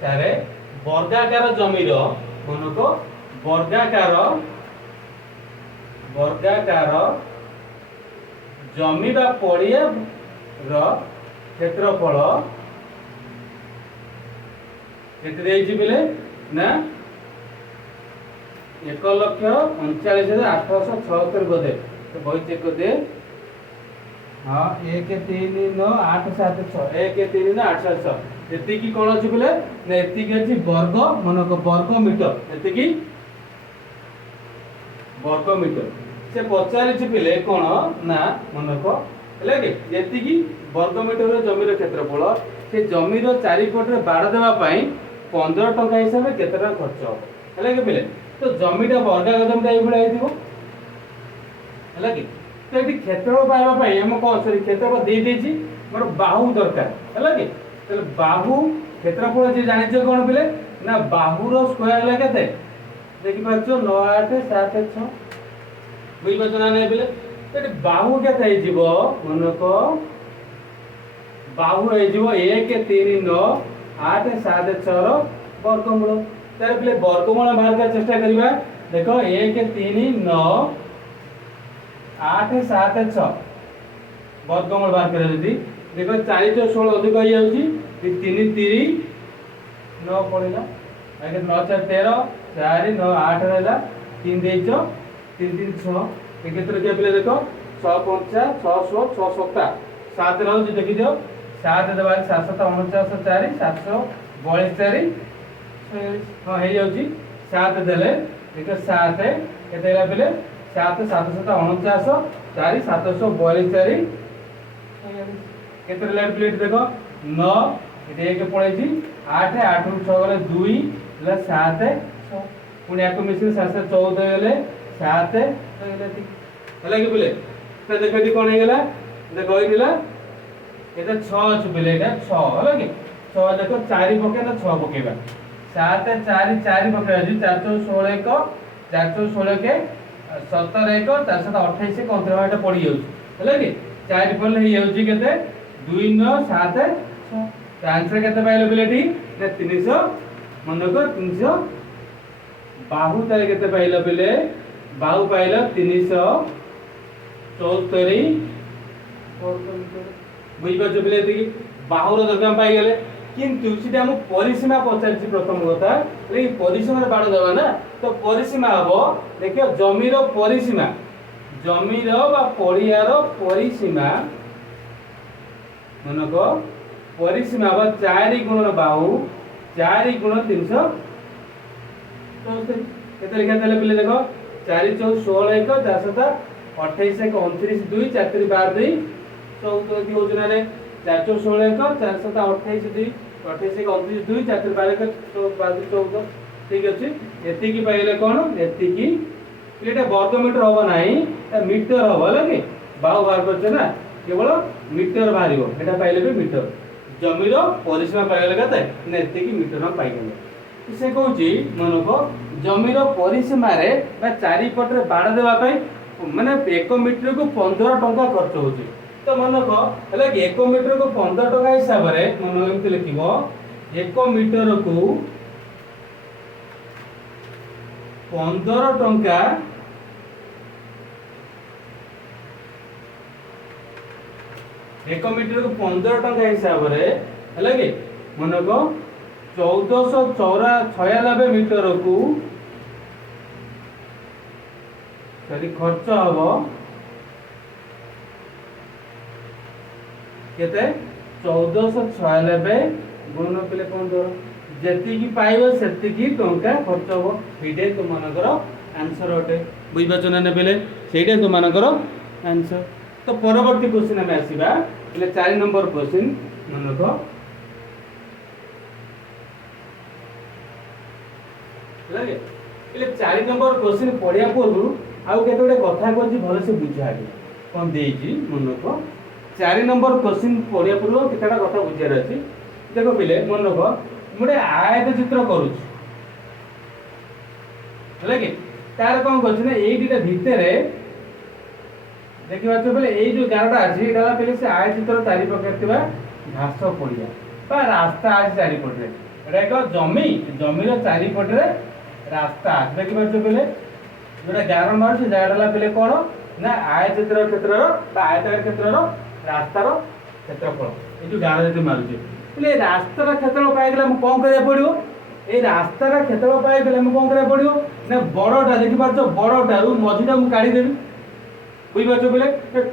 सारे वर्गाकार जमीर मनको वर्गाकार जमी बा पड़िया रो क्षेत्रफल केते देइछि बिले ना 1,39,876 बोधे तो बही चेक कर दे हां 1,39,876 1,39,876 एति की कोन अछि बिले ना एति की अछि वर्ग मनक वर्ग मीटर एति की वर्ग मीटर से पचारिछि पिले कोन ना मनक हेले कि एति की वर्ग मीटर जमीर क्षेत्रफल से जमीर चारि पट रे बाड़ देबा पई 15 टका हिसाब रे केते टका खर्च हो हेले कि पिले तो जमीटा वर्गाकार जमीटा एई भला हेतिबो हेले कि तो एटी क्षेत्रफल पाइबा पई हम कोन सरी क्षेत्रफल दे देछि मोर बाहु दरकार हेले कि तो बाहु क्षेत्रफल जे जानि छ कोन पिले ना बाहु रो स्क्वायर ला केते देखि पाछो 9876 बुझि पाछो ना नै पिले तो बाहु केते हे जीवो मनको बाहु हे जीवो 1,39,876 रो वर्गमूल तार पिले वर्गमूल बाहर का चेष्टा करिबा देखो 1,39,876 वर्गमूल बाहर करे जदी देखो 4 तो 16 अधिक हो जाउची 3 3 9 पड़ेला आगे 9 4 13 4 9 8 रहला 3 देइचो 3 3 6 एक केतर के पिले देखो 6 5 6 6 6 7 7 रहउछि देखि दियो 7 देबा 749 4 742 4 हां हे जाउछि 7 देले देखो 7 केते होला बेले 7 749 4 742 4 केते लेट प्लेट देखो 9 एटे एक पळेछि 8 8 रु 6 गले 2 ले 7 6 पुणी याको मिसिन 7 14 गले 7 होला कि बोले तो देखो दी कोन हे गेला देखो इला एटा 6 अछि बोले एटा 6 होला कि 6 देखो 4 पके ना 6 पकेबा 7 4 4 पके अछि 416 1 416 के 17 1 428 कंत्रवा एटा पड़ी जाउछि होला कि 4 पले हे जाउछि केते 2 9 7 6 आंसर केते पाइले बिलेटी ने 300 मनको 300 बाहु ताले केते पाइले बिले बाहु पाइला 374 बुझिबा बिले देखि बाहुर दरगाम पाइ गेले किंतु सिटा हम परिसीमा पचारछि प्रथम कथा लेकिन परिसीमा रे बाड़ देबा ना तो परिसीमा हबो देखियो जमीर परिसीमा जमीर बा पड़ियार परिसीमा मनको परिसीमा बा 4 गुणन बाहु 4 गुण 300 तो केते लिखा देले पिले देखो 4 4 16 1 4 7 28 1 29 2 4 3 12 2 14 की योजना रे 4 4 16 1 4 7 28 2 28 1 29 2 4 3 12 1 12 14 ठीक अछि एति की पाइले कोन एति की एटा वर्ग मीटर होबो नाही ए मीटर होबो लगे बाहु बाहर करछ ना केवल मीटर बाहरिबो एटा पाइले भी मीटर जमीर परिसीमा पाइले कते ने एति की मीटर न पाइले से कहूची मनको जमीर परिसीमा रे बा चारि पटरे बाड़ देबा पई माने 1 मीटर को 15 टंका खर्च होची तो मनको हले 1 मीटर को 15 टंका हिसाब रे मन एमति लिखिबो 1 मीटर को 15 टंका 1 मीटर को 15 टंका हिसाब रे हले कि मनको 1496 मीटर को सरी खर्च हबो केते 1496 गुण पिले 15 जेति की पाइबो सेति की टंका खर्च हबो एटे तो मानकर आंसर होटे बुझबाचो ना पिले सेटा तो मानकर आंसर तो परवर्ती क्वेश्चन में आसीबा पिले 4 नंबर क्वेश्चन मानको लगे इले 4 नंबर क्वेश्चन पढिया पूर्व आउ केतोडे कथा कोछि भलो से बुझा दे कोन देइछि मननको 4 नंबर क्वेश्चन पढिया पूर्व केतडा कथा बुझियार अछि देखो पिले मननको मुडे आयत चित्र करूछि लगे तार कोन कोछि ने एई दिटा भितरे देखिबा तो पिले एई जो गारटा अछि एटा पिले से आयत चित्र चारि पकेरतिबा घास पडिया बा रास्ता अछि चारि पटरे एटा एक जमीर चारि पटरे रास्ता देखि पाछो पहिले जोटा गार मार से जाडला पहिले कोन ना आयतचित्र क्षेत्रर बा आयताकार क्षेत्रर रास्तार क्षेत्रफल ए जो गार जति मारुचे पहिले रास्तार क्षेत्रफल पाइ गेला हम कोन करिया पडियो ए रास्तार क्षेत्रफल पाइ गेला हम कोन करिया पडियो ना बडटा देखि पाछो बडटा रु मझिटा हम काढी देबी बुझि पाछो पहिले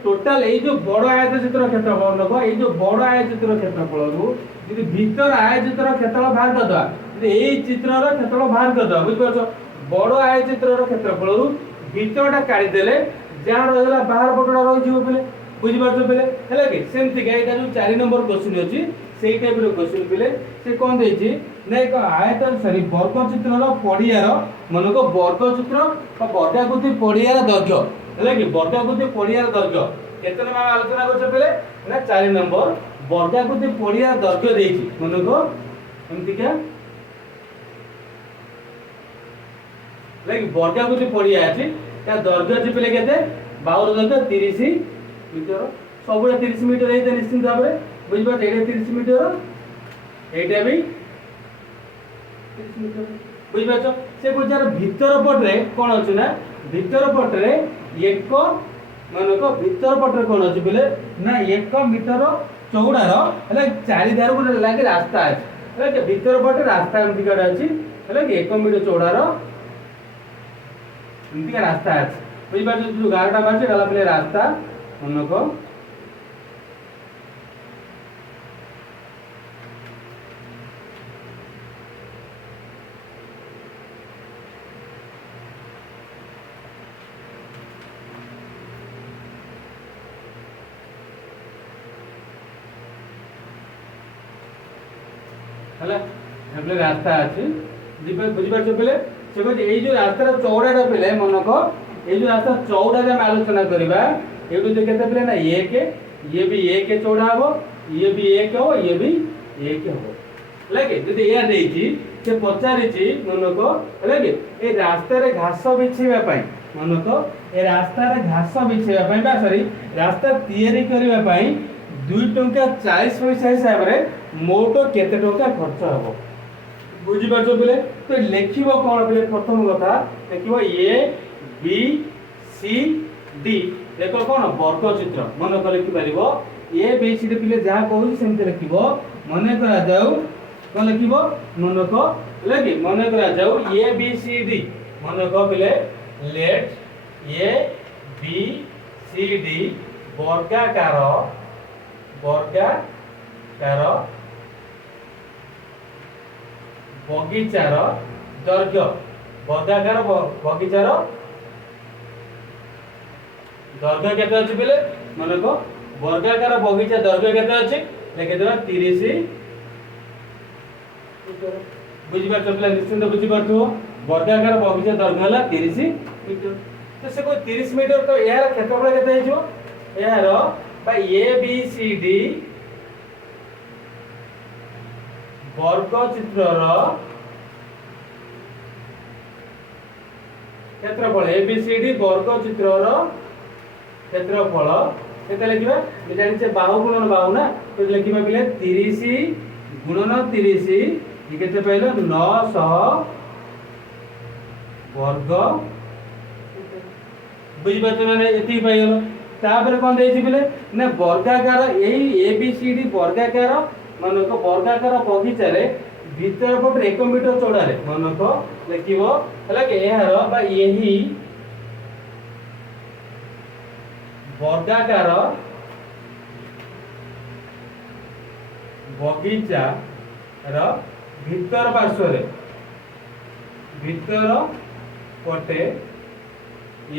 टोटल ए जो बड आयतचित्र क्षेत्रफल नको ए जो बड आयतचित्र क्षेत्रफल रु यदि भीतर आयतचित्र क्षेत्रफल बाहर करदवा ए चित्रर क्षेत्रफल बाहर करदवा बुझि पाछो बड आयतचित्रर क्षेत्रफल रु भीतरटा काढी देले जहाँ रहला बाहर पटटा रहि जिवो पहिले बुझि पाछो पहिले हैला कि सेमति का एटा जो 4 नंबर क्वेश्चन अछि सेही टाइप रो क्वेश्चन पहिले से कोन देछि ना एक आयत सॉरी वर्ग चित्रर पडियार मनको वर्ग चित्र बा वर्गाकृति पडियार दैर्घ्य हैला कि वर्गाकृति पडियार दैर्घ्य केते नंबर आलोचना करछ पहिले ना 4 नंबर वर्गाकृति पडियार दैर्घ्य देछि मनको एमति का लाइक वर्गाकृति पडिया अछि ता दैर्घ्य अछि पहिले केते बाहुर दैर्घ्य 30 मीटर सबुले 30 मीटर हे निश्चित भाबरे बुझबा एडे 30 मीटर एटा भी 30 मीटर बुझबा छ से गुजार भीतर पटरे कोन अछि ना भीतर पटरे एक मानको भीतर पटरे कोन अछि बेले ना 1 मीटर चौड़ार हले चारि धार गुटे लागि रास्ता अछि हले भीतर पटे रास्ता एमति काड अछि हले 1 मीटर चौड़ार एमति का रास्ता अछि बुझबा जो गारटा बाचे गला पले रास्ता उनको हला एप्ले रास्ता अछि दिबे बुझि पाछो पले से कहै एई जो रास्ता चौड़ाटा पले मनको एई जो रास्ता चौड़ा जे हम आलोचना करबा एडू जे केते पले ना 1 ये भी 1 चौड़ा हो ये भी 1 हो ये भी 1 हो लागे जदि या देई छी से पचारि छी मनको लागे ए रास्ता रे घास बिछिबा पई मनको ए रास्ता रे घास बिछिबा पई बा सॉरी रास्ता तयारी करबा पई 2 टंका 40 पैसा हिसाब रे मोटो केते टंका खर्च हबो बुझी पाछो पले तो लेखिबो कोन पले प्रथम कथा लेखिबो ए बी सी डी देखो कोन वर्ग चित्र मन को लिखि परिबो ए बी सी डी पले जा कहू सेमते लिखिबो मने करा जाऊ कोन लिखिबो मन को लेखि मने करा जाऊ ए बी सी डी मन को पले let A B C D वर्गाकार बगीचार दैर्घ्य वर्गाकार बगीचार दैर्घ्य केते अछि बेले मानको वर्गाकार बगीचा दैर्घ्य केते अछि लेके देबा 30 बुझि पाछो पले निश्चित बुझि पाछो वर्गाकार बगीचा दैर्घ्य हला 30 मीटर तो से को 30 मीटर तो यार क्षेत्रफल केते हिजो यार बा ए बी सी डी वर्ग चित्रर क्षेत्रफल एबीसीडी वर्ग चित्रर क्षेत्रफल केते लिखिबा जे जानि से बाहु गुणन बाहु ना तो लिखिबा बिले 30 गुणन 30 ये केते पहले 900 वर्ग बुझि पाछो माने एति पाइलो तापर कोन देछि बिले ना वर्गाकार एई एबीसीडी वर्गाकार मानको वर्गाकार बगीचा रे भीतर पट 1 मीटर चौड़ा रे मानको लिखिबो हला के एहार बा एही वर्गाकार बगीचा र भीतर पार्श्व रे भीतर पटे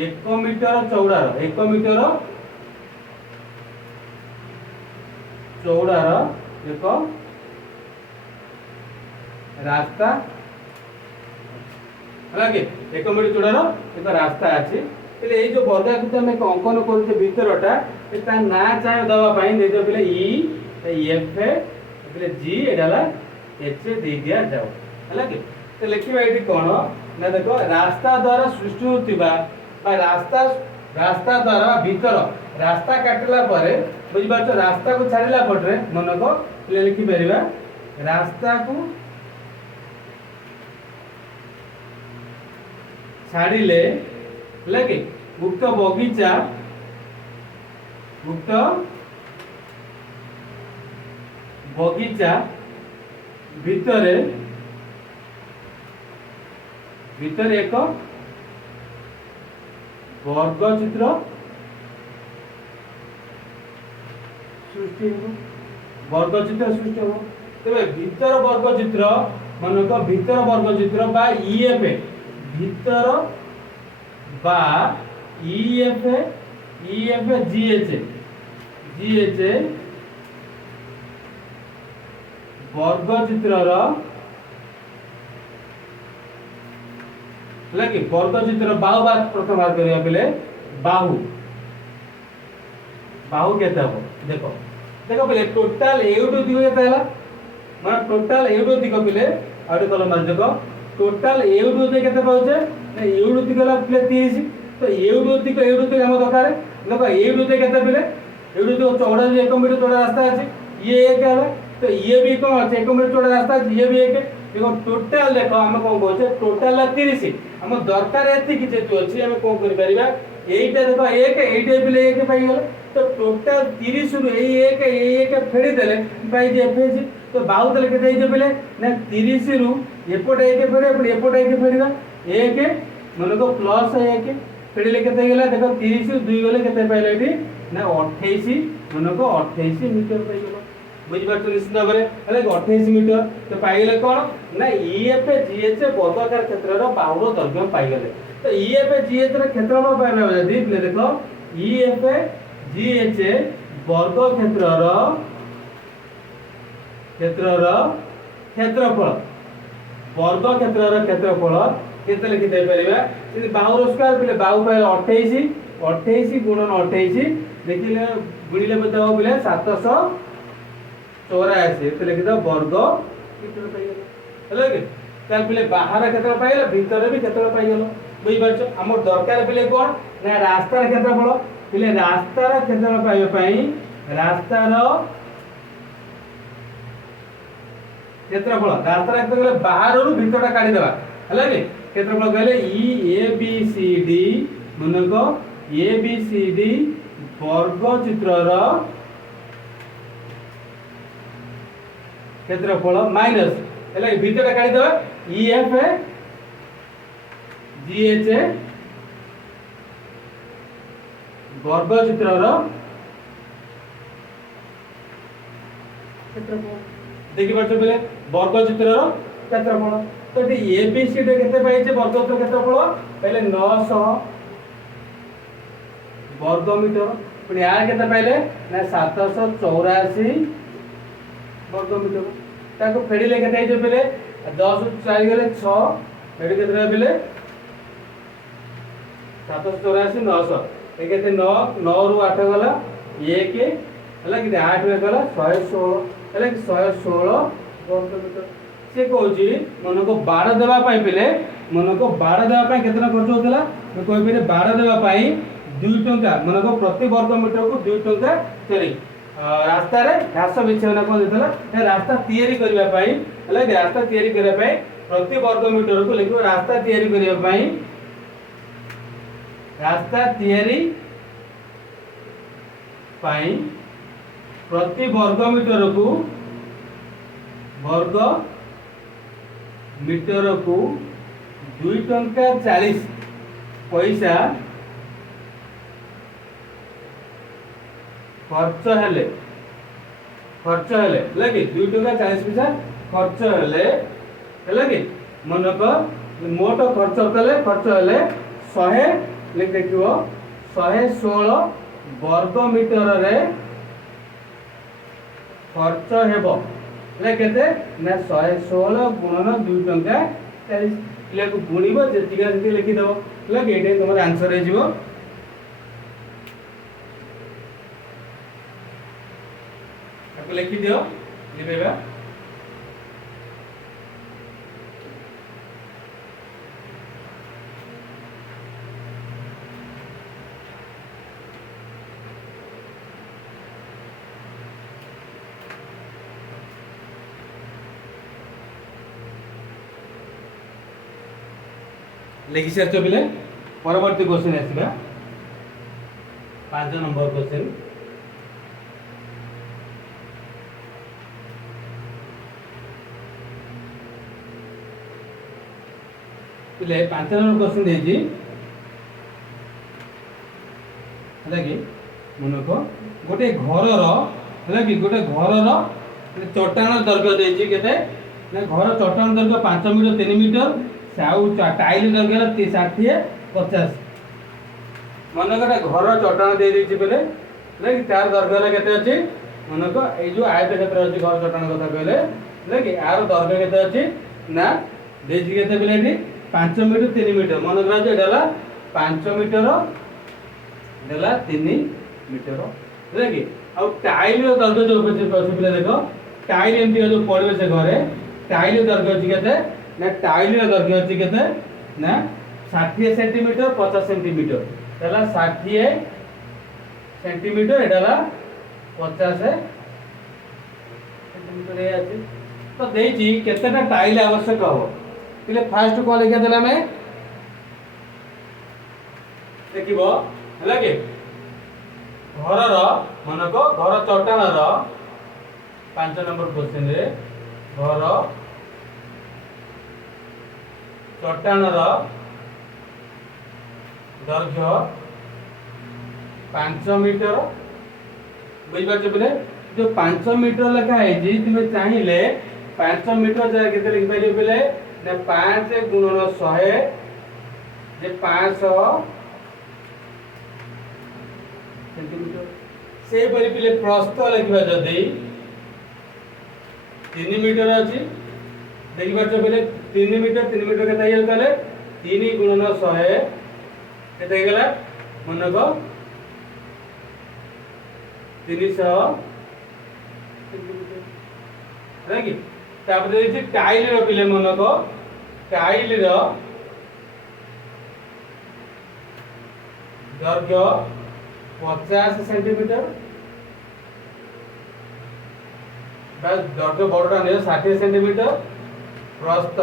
1 मीटर चौड़ा 1 मीटर चौड़ा देखो रास्ता हलाके 1 मीटर चौड़ार एक रास्ता अछि એટલે এই যে বর্গাকৃত আমি অঙ্কন করতে ভিতরটা এটা না চাই দেওয়া পাই দেই দিও বলে ই এফ বলে জি এডালা এইচ দেই দিয়া যাও হলাকে তো লিখিবা এটি কোন না দেখো রাস্তা দ্বারা সৃষ্টি হতিবা বা রাস্তা দ্বারা ভিতর রাস্তা কাটলা পরে বুঝি পাচ্ছ রাস্তা को ছাড়িলা পটরে মनको লিখি পারিবা রাস্তা को ছাড়িলে लगे उक्त बगीचा भीतर एक वर्ग चित्र सृष्टि हो तेरे भीतर वर्ग चित्र मानक भीतर वर्ग चित्र बा ईएफ भीतर बा ईएफ जीएच वर्ग चित्रर लगे वर्ग चित्र बाहु बात प्रथम बात करिया पले बाहु केते हो देखो पले टोटल एउडो दिगो केते हला माने टोटल एउडो दिगो पले आडे कलम मार देखो टोटल एउडो दे केते पाउछे एउडो दिगो ला पले 30 तो एउडो दिगो हम दरकार देखो एउडो दे केते पले एउडो दिगो चौड़ा 1 मीटर चौड़ा रास्ता अछि ये एक हला तो ये भी कौन अच्छे 1 मीटर चौड़ा रास्ता अछि ये भी एक देखो टोटल देखो हम कोन कहछे टोटल ला 30 हम दरकार एति कि जेतु अछि हम कोन करि परिबा एइटा देखो एक एइटा बिले एक पाई गेल तो टोटल 30 रु एक फेडी देले पाई जे एफएच तो बाहु देले केते जे बिले ना 30 रु एपोट एक फेडी एपोट एक फेडीबा एक मनको प्लस एक फेडीले केते गेला देखो 30 रु 2 गेले केते पाइले एठी ना 28 मनको 28 मीटर पाई गेलो बुझि पाछो निश्चित भाबरे हले 28 मीटर तो पाई गेले कोन ना ईएफ जीएच वर्गाकार क्षेत्रर बाहुर दैर्घ्य पाई गेले तो ईएफ जीएच र क्षेत्रफल पाइबा यदि देखो ईएफ जीएच वर्ग क्षेत्रर क्षेत्रफल वर्ग क्षेत्रर क्षेत्रफल केते लिखि दे परिबा यदि बाहु स्क्वायर पिले बाहु पाए 28 28 गुणन 28 देखिले गुणिले बता हो बिले 784 एते लिखि द वर्ग मीटर पाइ गेल कि तार पिले बाहर केते पाइले भीतर भी केते पाइ गेल बुझि परछ हमर दरकार पिले कोन ना रास्तार क्षेत्रफल पिले रास्तार क्षेत्रफल पाइबा पई रास्तार क्षेत्रफल रास्तार क्षेत्रफल बाहर रु भीतरटा काढी देबा हला कि क्षेत्रफल कहले ई ए बी सी डी मनको ए बी सी डी वर्ग चित्रर क्षेत्रफल माइनस हला भीतरटा काढी देबा ई एफ जी एच वर्ग चित्रर क्षेत्रफल देखि परछ बेले वर्ग चित्रर क्षेत्रफल तो ए बी सी डी केते पाइछे वर्ग चित्र क्षेत्रफल पहले 900 वर्ग मीटर पुनी यार केते पाइले ना 784 वर्ग मीटर ताको फेडिले केते आइजे बेले 10 4 गेले 6 फेडी केते बेले 784 900 ए केते 9 9 रु 8 गला 1 हला कि 8 रे गला 116 हला कि 116 वर्ग मीटर से कहूँ मन को बाड़ देवाई पे मन को बाड़ देवाई केतना खर्च होता मैं कही बाड़ देवाई 2 टंका मन को प्रति वर्ग मीटर को 2 टंका सॉरी रास्ता रे घास बिछाना कौन देता रास्ता तैयारी करने रास्ता तैयारी करने प्रति वर्ग मीटर को लिखो रास्ता तैयारी करने रास्ता तैयारी प्रति वर्ग मीटर को 2 टंका 40 पैसा खर्च हेले लगे 2 टंका 40 पैसा खर्च हेले मन को मोट खर्च कले खर्च हेले 100 लिख देखियो 116 वर्ग मीटर रे खर्च हेबो केते ना 116 गुणन 2 टंका 40 लेको गुणिबो जेतिका जेति लिखि देबो लगे एटे तमर आंसर हे जिवो आपको लिखि दियो लिबेबा लिखि सारछ पिले परवर्ती क्वेश्चन आसीबा 5 नंबर क्वेश्चन पिले 5 नंबर क्वेश्चन देजी हला कि मनको गोटे घर रो हला कि गोटे घर रो चट्टान दैर्घ्य देजी केते ना घर चट्टान दैर्घ्य 5 मीटर 3 मीटर साउ टाइल दैर्घ्य 60 50 मन गोटे घर चट्टान दे देछि बेले लेकिन तार दैर्घ्य केते अछि मन को ए जो आयत क्षेत्र अछि घर चट्टान कथा कहले लेकिन आर दैर्घ्य केते अछि ना देछि केते बेले एठी 5 मीटर 3 मीटर मन करा जे डेला 5 मीटर डेला 3 मीटर लेकिन आ टाइल दैर्घ्य जो अछि बेले देखो टाइल एमती जो पड़बे से घरे टाइल दैर्घ्य अछि केते ना टाइल दैर्घ्य अछि केते ना 60 सेंटीमीटर 50 सेंटीमीटर एला 60 सेंटीमीटर एडाला 50 सेंटीमीटर ए अछि तो देछि केतेटा टाइल आवश्यक हो तिले फास्ट को लिखा देला में देखिबो हला के घर रो मानको घर चट्टान रो 5 नंबर क्वेश्चन रे घर चट्टान दैर्घ्य 5 मीटर बुझिपार बोले जो 5 मीटर लिखा है जी तुम चाहिए 5 मीटर जगह केते लिख पाइले बोले ना 5 गुणन 100 जे 500 सेंटीमीटर से परि पिले प्रस्थ लिखबा जदी 3 मीटर अछि देखि पाछो बेले 3 मीटर केते आइल कहले 3 गुणन 100 केते गेला मन को 300 सेंटीमीटर है कि तापर जे टाइल रो पिले मन को टाइल रो दैर्घ्य 50 सेंटीमीटर बस दैर्घ्य बड़टा ने 60 सेंटीमीटर प्रस्थ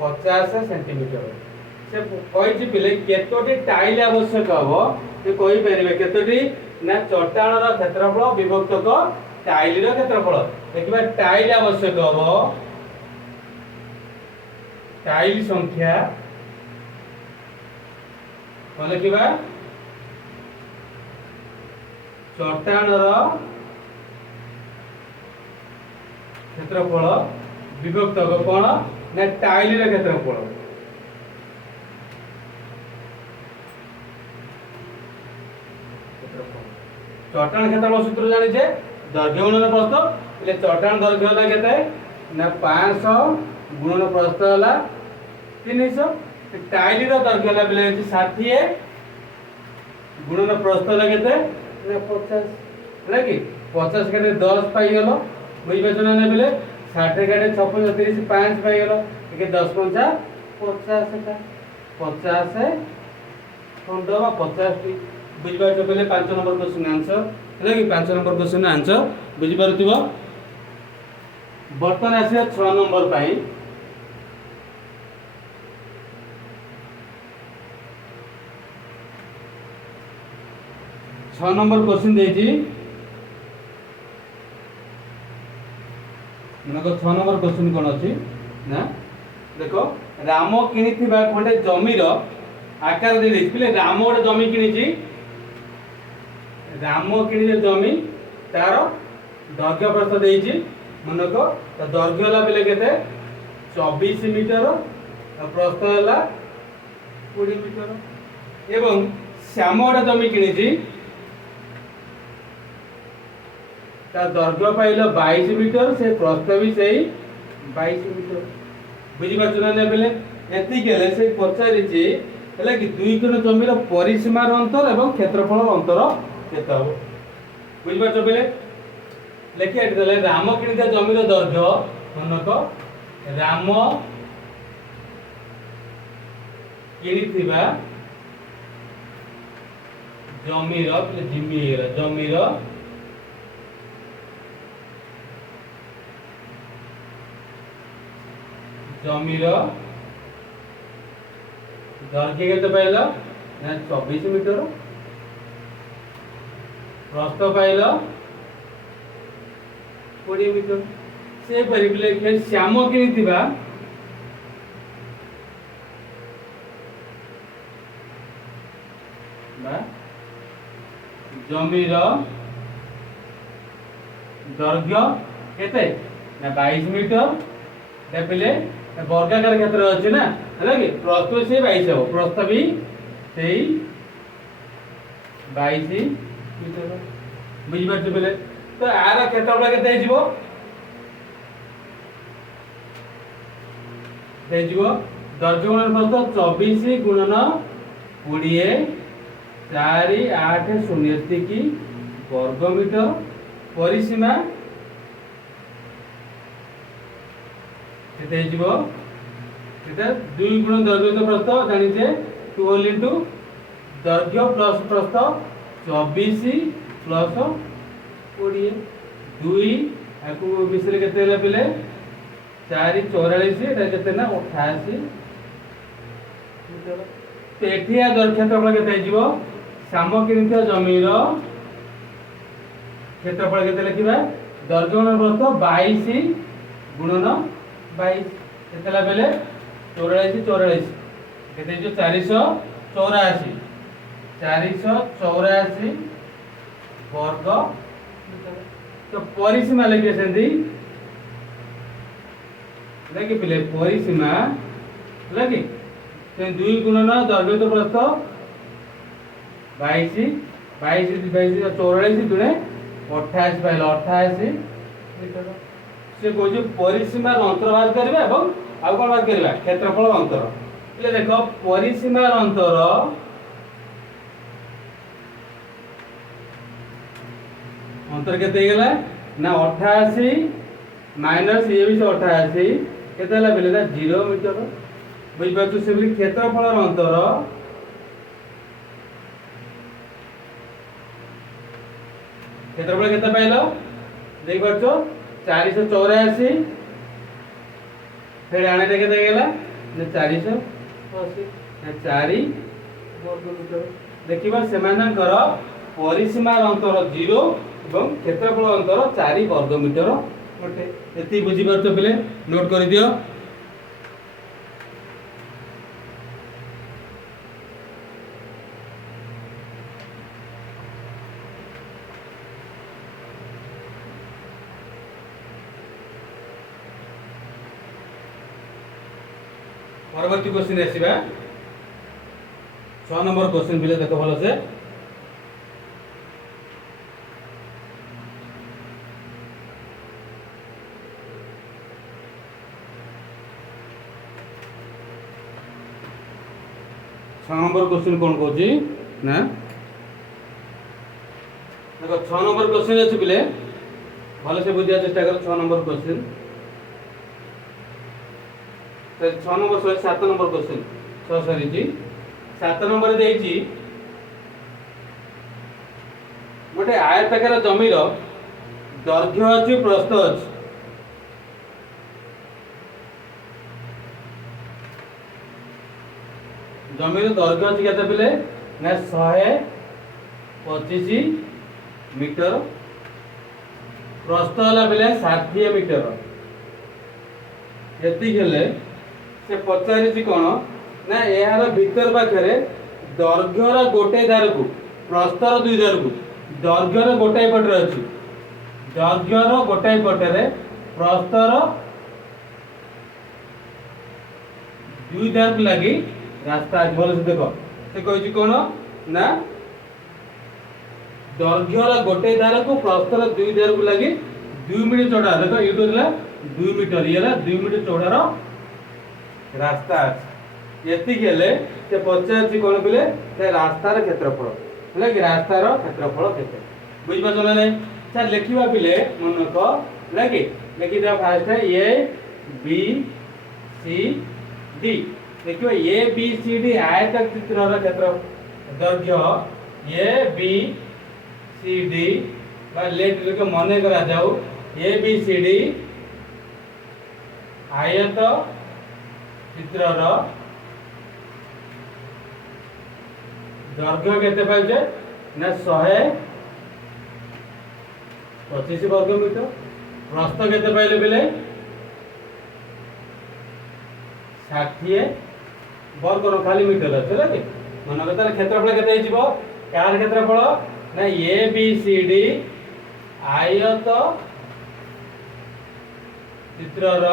50 सेंटीमीटर से कहि पिले केतोटी टाइल आवश्यक हबो से कहि परिबे केतोटी ना चट्टान रो क्षेत्रफल विभक्त को टाइल रो क्षेत्रफल देखिबा टाइल आवश्यक हबो टाइल संख्या कहले किबा चट्टान रो क्षेत्रफल विभक्त को कोन ना टाइल रो क्षेत्रफल चट्टान क्षेत्रफल सूत्र जानि छे दैर्घ्य गुणन प्रस्थ એટલે चट्टान दैर्घ्य होला केते ना 500 गुणन प्रस्थ होला 300 टाइल रो दैर्घ्य होला बेले 60 गुणन प्रस्थ होला केते ना 50 है कि 50 के 10 पाई गेलो बुझि बचना ने बेले 60 के 56 30 5 पाई गेलो के 10 50 50 का 50 खंड बा 50 टी बुझि पाछो बेले 5 नंबर क्वेश्चन आंसर है कि 5 नंबर क्वेश्चन आंसर बुझि पारुथिबो बर्तन आसे 6 नंबर पाई 6 नंबर क्वेश्चन देजी मनको 6 नंबर क्वेश्चन कोन अछि ना देखो राम किनिथिबा खंडे जमीर आकार दे देखिले राम गोटे जमी किनिछि राम किनि जमी तार दैर्घ्य प्रस्थ देछि मनको त दैर्घ्य होला बेले केते 24 मीटर प्रस्थ होला 20 मीटर एवं श्याम गोटे जमी किनिछि ता दैर्घ्य पाइल 22 मीटर से प्रस्थ भी सही 22 मीटर बुझी पाछना ने बेले एति गेले से पचारि छी हला कि दुई कोण जमीर परिसीमार अंतर एवं क्षेत्रफल अंतर केते हो बुझी पाछो बेले लेखि एति देले राम किनिता जमीर दैर्घ्य मनक राम किनिथिबा जमीर जमीर जमीर दैर्घ्य केते पाइला ना 24 मीटर प्रस्थ पाइला 20 मीटर से परिबले के श्याम किनिथिबा बा जमीर दैर्घ्य केते ना 22 मीटर देपिले वर्गाकार क्षेत्र अछि ना है कि प्रस्थ से 22 हो प्रस्थ भी सेही 22 मीटर बुझि पाछो बेले तो आर क्षेत्रफल केते हिजबो देजिबो दैर्घ्य गुणन प्रस्थ 24 गुणन 20 4 8 0 की वर्ग मीटर परिसीमा केते हिजबो केते 2 गुण दैर्घ्य प्रस्थ जानि जे 12 इनटू दैर्घ्य प्लस प्रस्थ 24 प्लस 20 2 आकु मिसले केते होला पिले 4 44 एटा केते ना 88 मीटर तो एठिया क्षेत्रफल केते हिजबो सामग्रीय जमीर क्षेत्रफल केते लिखिबा दैर्घ्य गुणन प्रस्थ 22 गुणन 22 केतेला बेले 84 84 केते जो 484 484 वर्ग तो परिसीमा लिखे सेंदी लगे पिले परिसीमा लगे से 2 गुणन दैर्घ्य तो प्रस्थ 22 22 22 84 दुने 28 पाइल 88 मीटर से कहूँ परिसीमार अंतर बाहर करबा एवं आउ कोन बाहर करबा क्षेत्रफल अंतर એટલે देखो परिसीमार अंतर अंतर केते गेला ना 88 माइनस ये भी 88 केते हला बेले 0 मीटर बुझ पाछु से बोली क्षेत्रफल अंतर क्षेत्रफल केते पाइलो देख पाछो 484 फिर आने केते गेला ने 480 ना 4 वर्ग मीटर देखिबा सेमानकर परिसीमार अंतर 0 एवं क्षेत्रफल अंतर 4 वर्ग मीटर गोटे एति बुझी पाछो पिले नोट कर दियो परवर्ती क्वेश्चन आसीबा 6 नंबर क्वेश्चन पिले देखो भलो से नंबर क्वेश्चन कौन कहूँ ना देखो 6 नंबर क्वेश्चन अच्छे पिले भल से बुझा चेष्टा कर 6 number question 6 number sorry 7 number question 6 सरी 7 नंबर देइची गोटे आयताकार जमीर दैर्घ्य अछि प्रस्थ अछि जमीर दैर्घ्य अछि केते पिले ना 125 मीटर प्रस्थ हला पिले 60 मीटर एति गेले से पचारिछि कोन ना एहार भीतर पाखरे दैर्घ्यर गोटे धार को प्रस्थर दुई धार को दैर्घ्यर गोटे पटरे अछि दैर्घ्यर गोटे पटरे प्रस्थर दुई धार को लागि रास्ता भल से देखो से कहछि कोन ना दैर्घ्यर गोटे धार को प्रस्थर दुई धार को लागि 2 मीटर चौड़ा देखो ये तो 2 मीटर ये 2 मीटर चौड़ा रास्ता अछि एति गेले से पचाछि कोन बिले से रास्तार क्षेत्रफल हला कि रास्तार क्षेत्रफल केते बुझ पाछो ना नै सर लिखिबा बिले मन को लागी लिखि दे फास्ट है ए बी सी डी देखियो ए बी सी डी आयतक चित्रर क्षेत्र दैर्घ्य ए बी सी डी बा लेट लिखो मने करा जाऊ ए बी सी डी आयत चित्रर दैर्घ्य केते पाइजे ना 125 वर्ग मीटर प्रस्थ केते पाइले बेले 60 वर्ग खाली मीटर अछि लागे मन कतार क्षेत्रफल केते हिजिबो कार क्षेत्रफल ना ए बी सी डी आयत चित्रर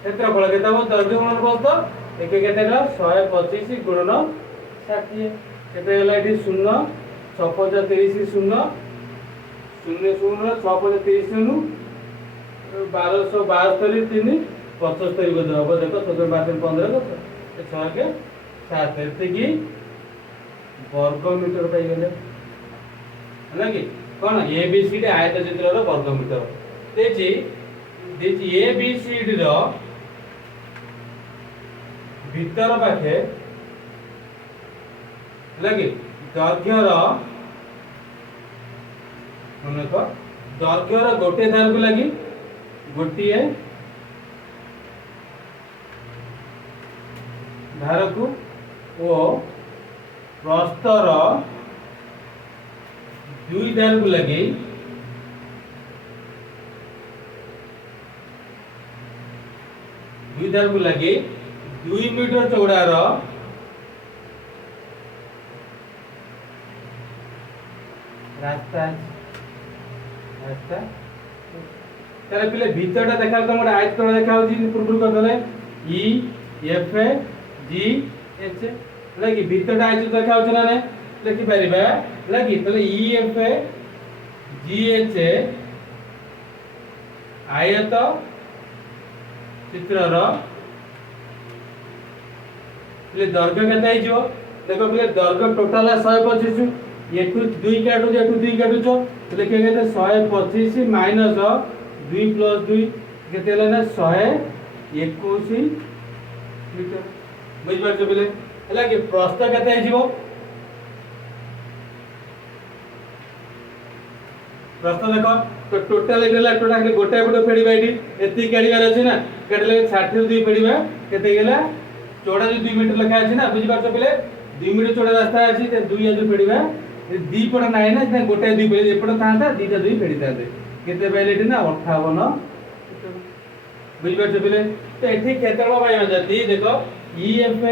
क्षेत्रफल केते हो दैर्घ्य गुणन प्रस्थ एक केते हला 125 गुणन 60 केते हला एठी 0 630 0 0 0 630 0 1272 3 75 को दब देखो 7 15 को 6 के 7 एते की वर्ग मीटर पाई गेले है कि कोन ए बी सी डी आयत चित्रर वर्ग मीटर देछि ए बी सी डी रो भीतर पाखे लगे दैर्घ्यर मन को दैर्घ्यर गोटे धार को लगी गोटे धार को ओ प्रस्तर दुई धार को लगी दुई धार को लगी 2 मीटर चौड़ार रास्ता रास्ता ताले पिले भीतरटा देखा तो मोर आयत तोड़ा देखा होची पूर्व कर दले ई एफ जी एच लगी भीतरटा आयत देखा होची ना ने लिखि परिबा लगी तले ई एफ जी एच आयत चित्रर दैर्घ्य केते हो देखो पिले दैर्घ्य टोटल 125 एठू 2 काटू एठू 2 काटुचो लेके केते 125 माइनस 2 प्लस 2 केते हला ना 121 मीटर बुझ पाछो पिले हला कि प्रस्थ केते हिजो प्रश्न देखो तो टोटल गेला टोटल गोटे पट फेडिबा एटी एति काढिबार अछि ना काढले 60 2 फेडिबा केते गेला चौड़ा जो 2 मीटर लिखा अछि ना बुझि पाछो पिले 2 मीटर चौड़ा रास्ता अछि ते 2 या 2 फेडिबा दी पट नाही ना ते गोटे 2 फेडि एपट थांता दीटा 2 फेडि थांते केते पाइले एटी ना 58 बुझि पाछो पिले तो एठी क्षेत्रफल पाइबा जति देखो ईएफ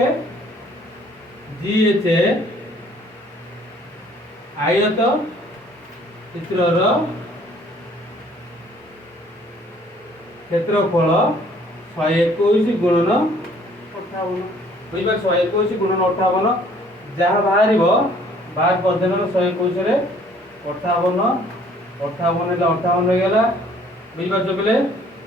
जीएच आयत चित्रर क्षेत्रफल 121 गुणन 58 बुझिबा 121 गुणन 58 जहाँ बाहर पद्धति 121 रे 58 58 हो गला बुझिबा चपिले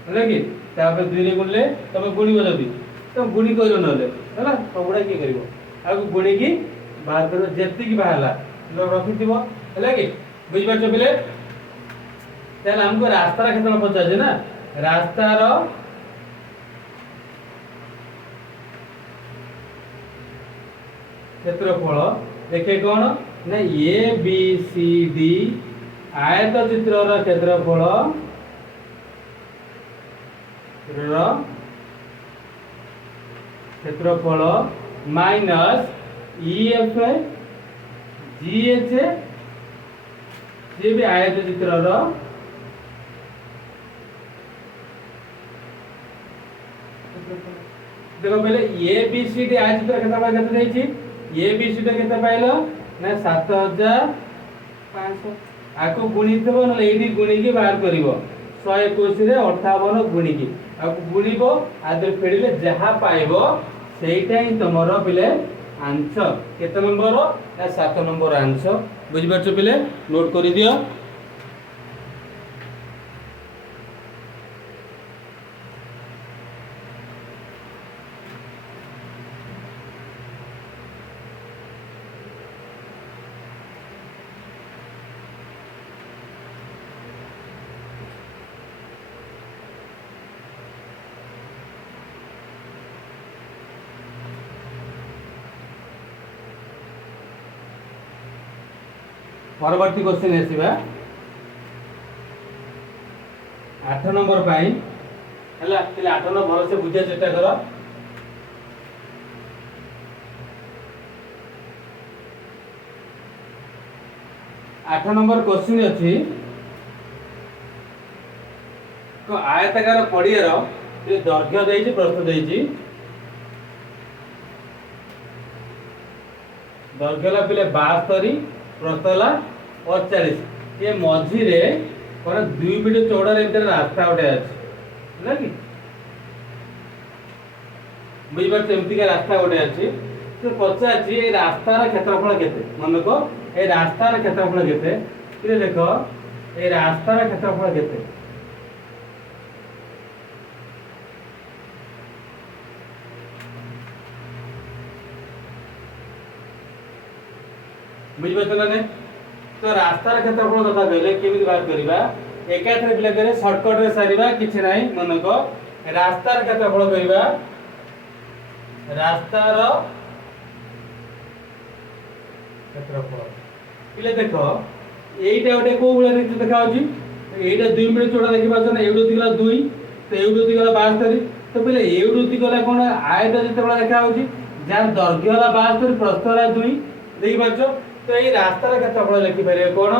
हले कि तापर 2 रे गुणले तमे गुणिबो जदी तमे गुणी करियो नले हला सबुडा की करिवो आ गुणी की बाहर करो जेति की बाहरला लो रखिथिबो हले कि बुझिबा चपिले ताले हमको रास्ता क्षेत्रफल पचाजे ना रास्तार क्षेत्रफल देखे कौन ना ए बी सी डी आयत चित्रर क्षेत्रफल क्षेत्रफल माइनस ईएफ जीएच ये भी आयत चित्रर देखो पहले ए बी सी डी आयत चित्र क्षेत्रफल केते देछि ए बी सी डी केते पाइलो ना 7500 आको गुणितबो न एडी गुणी के बाहर करिवो 121 रे 58 गुणी की आको गुणिबो आदर फेडिले जहा पाइबो सेइटा ही तमरो पिले आंसर केते नंबर ना 7 नंबर आंसर बुझि परछो पिले नोट करि दियो परवर्ती क्वेश्चन आसीबा 8 नंबर पाई हला तिले 8 नंबर भल से बुझिया चेष्टा करो 8 नंबर क्वेश्चन अछि को आयताकार पडियार ये दैर्घ्य देइछि प्रस्थ देइछि दैर्घ्य ला पिले 72 प्रस्तला 48 ये मझी रे पर 2 मीटर चौड़ा रे इधर रास्ता उठे अछि ना कि बुझिबा केमति का रास्ता उठे अछि तो पचाछि ए रास्ता रा क्षेत्रफल केते मन को ए रास्ता रा क्षेत्रफल केते इरे देखो ए रास्ता रा क्षेत्रफल केते बुझिबा ने तो रास्ता क्षेत्रफल कथा कहले केमिति बात करिबा एकाथरे पिला करे शॉर्टकट रे सारिबा किछि नाही मन को रास्ता क्षेत्रफल करिबा रास्तार क्षेत्रफल पिले देखो एइटा ओटे को गुला देखि देखा होची एइटा 2 मीटर चौड़ा देखि पाछो ना एउडो दिगला 2 तो एउडो दिगला 72 तो पिले एउडो दिगला कोन आयत जते बडा देखा होची जार दैर्घ्य ला 72 प्रस्थ ला 2 देखि पाछो तो ये रास्तार क्षेत्रफल लिखि पारे कोन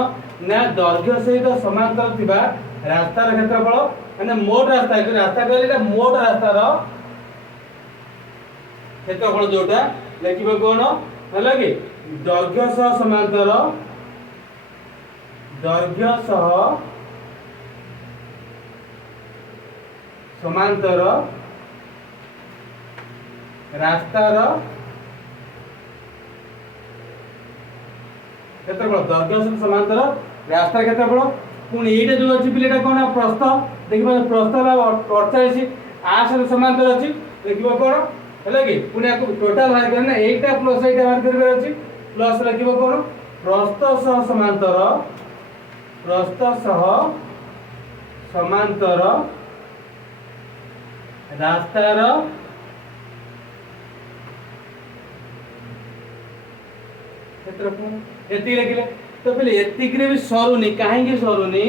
ना दैर्घ्य सहित समांतर थिबा रास्तार क्षेत्रफल माने मोट रास्ता कहले मोट रास्तार क्षेत्रफल जोटा लिखिबो कोन हला कि दैर्घ्य सह समांतर दैर्घ्य सह समांतर रास्तार क्षेत्रफल दैर्घ्य सह समांतर रास्ता क्षेत्रफल पुणी एटा जो अछि पिलेटा कोन प्रस्थ देखिबो प्रस्थ होला 48 आ सर समांतर अछि देखिबो कोन हैला कि पुनी आको टोटल बाहर करना एटा प्लस एटा बाहर करबे अछि प्लस लिखिबो कोन प्रस्थ सह समांतर रास्तार क्षेत्रफल एति लिखले तो पहले एतिक रे भी सरुनी काहे कि सरुनी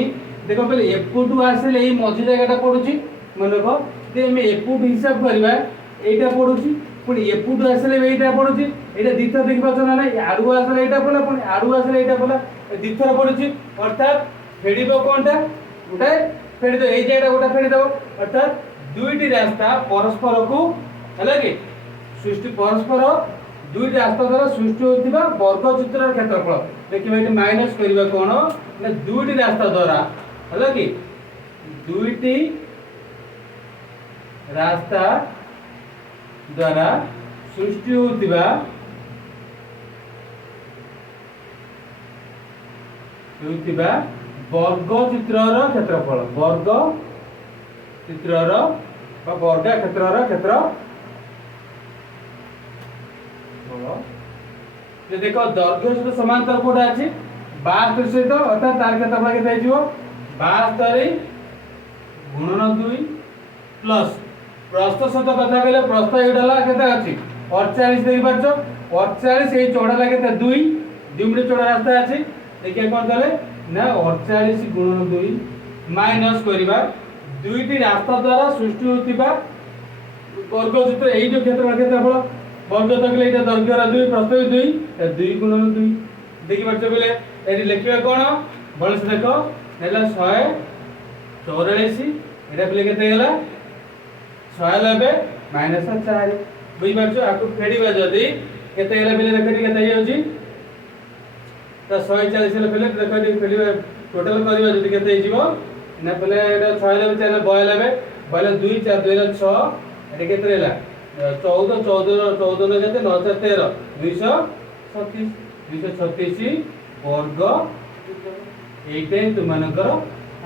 देखो पहले एपुटू आसले एई मझी जगहटा पडुची मनको ते मे एपुटू हिसाब करबा एटा पडुची पुनी एपुटू आसले एटा पडुची एटा द्वितीय देखि पाछ ना नाही आडू आसले एटा पडला पुनी आडू आसले एटा पडला द्वितीय पडुची अर्थात फेडिबो कोनटा उठा फेडि दो एई जेटा गोटा फेडि दो अर्थात दुईटी रास्ता परस्पर को हला कि सृष्टि परस्पर दुईटी रास्ता द्वारा सृष्टि होतिबा वर्ग चित्रर क्षेत्रफल देखिबा एटी माइनस करबा कोन ना दुईटी रास्ता द्वारा हला कि दुईटी रास्ता द्वारा सृष्टि होतिबा वर्ग चित्रर क्षेत्रफल वर्ग चित्रर बा वर्गा क्षेत्रर क्षेत्र जे देखो दैर्घ्य सहित समांतर कोडा अछि 72 सहित अर्थात तार क्षेत्रफल केते हिजो 72 गुणन 2 प्लस प्रस्थ सहित कथा कहले प्रस्थ एडला केते अछि 48 देखि पाछो 48 ए चौड़ा लागे ते 2 मिनिट चौड़ा रास्ता अछि देखिए कोन कले ना 48 गुणन 2 माइनस करबा दुईटी रास्ता द्वारा सृष्टि होतिबा वर्ग चित्र एई जो क्षेत्रफल क्षेत्रफल वर्ग तकले एटा दैर्घ्यर 2 प्रस्थ 2 2 गुणन 2 देखि पाछो बेले एटी लिखिबा कोन बलस देखो नेला 144 एटा बेले केते गेला 190 माइनस 4 बुझि पाछो आकु फेडिबा जदी केते गेला बेले देखि केते होजी त 140 ले बेले देखि फेडिबा टोटल करबा जदी केते हिजिबो ना बेले एटा 6 ले 4 92 बेले 2 4 2 6 एटा केते रेला 14 14 ने केते 9 13 236 वर्ग एटे तुमनकर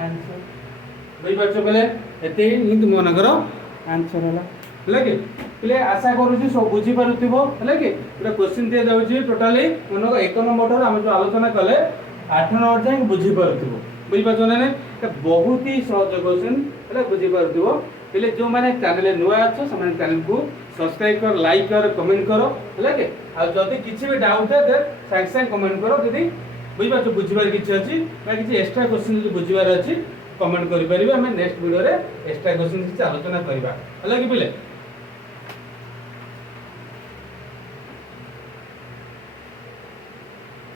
आंसर बुझि पाछो बेले एते ही तुमनकर आंसर होला लगे प्ले आशा करू छी सब बुझी पारुथिबो हले कि पूरा क्वेश्चन दे दउ छी टोटली मनक 1 नंबर हम जो आलोचना कले 8 नंबर जाय बुझी पारुथिबो बुझि पाछो ने बहुत ही सहज क्वेश्चन हले बुझी पारुथिबो पहले जो माने चैनल नुआ अच्छो से माने चैनल को सब्सक्राइब कर लाइक कर कमेंट करो हले कि आ जदी किछि भी डाउट है दे सांग सांग कमेंट करो जदी बुझि पाछो बुझिबार किछि अछि बा किछि एक्स्ट्रा क्वेश्चन जदी बुझिबार अछि कमेंट करि परिबे हम नेक्स्ट वीडियो रे एक्स्ट्रा क्वेश्चन किछि आलोचना करबा हले कि पहले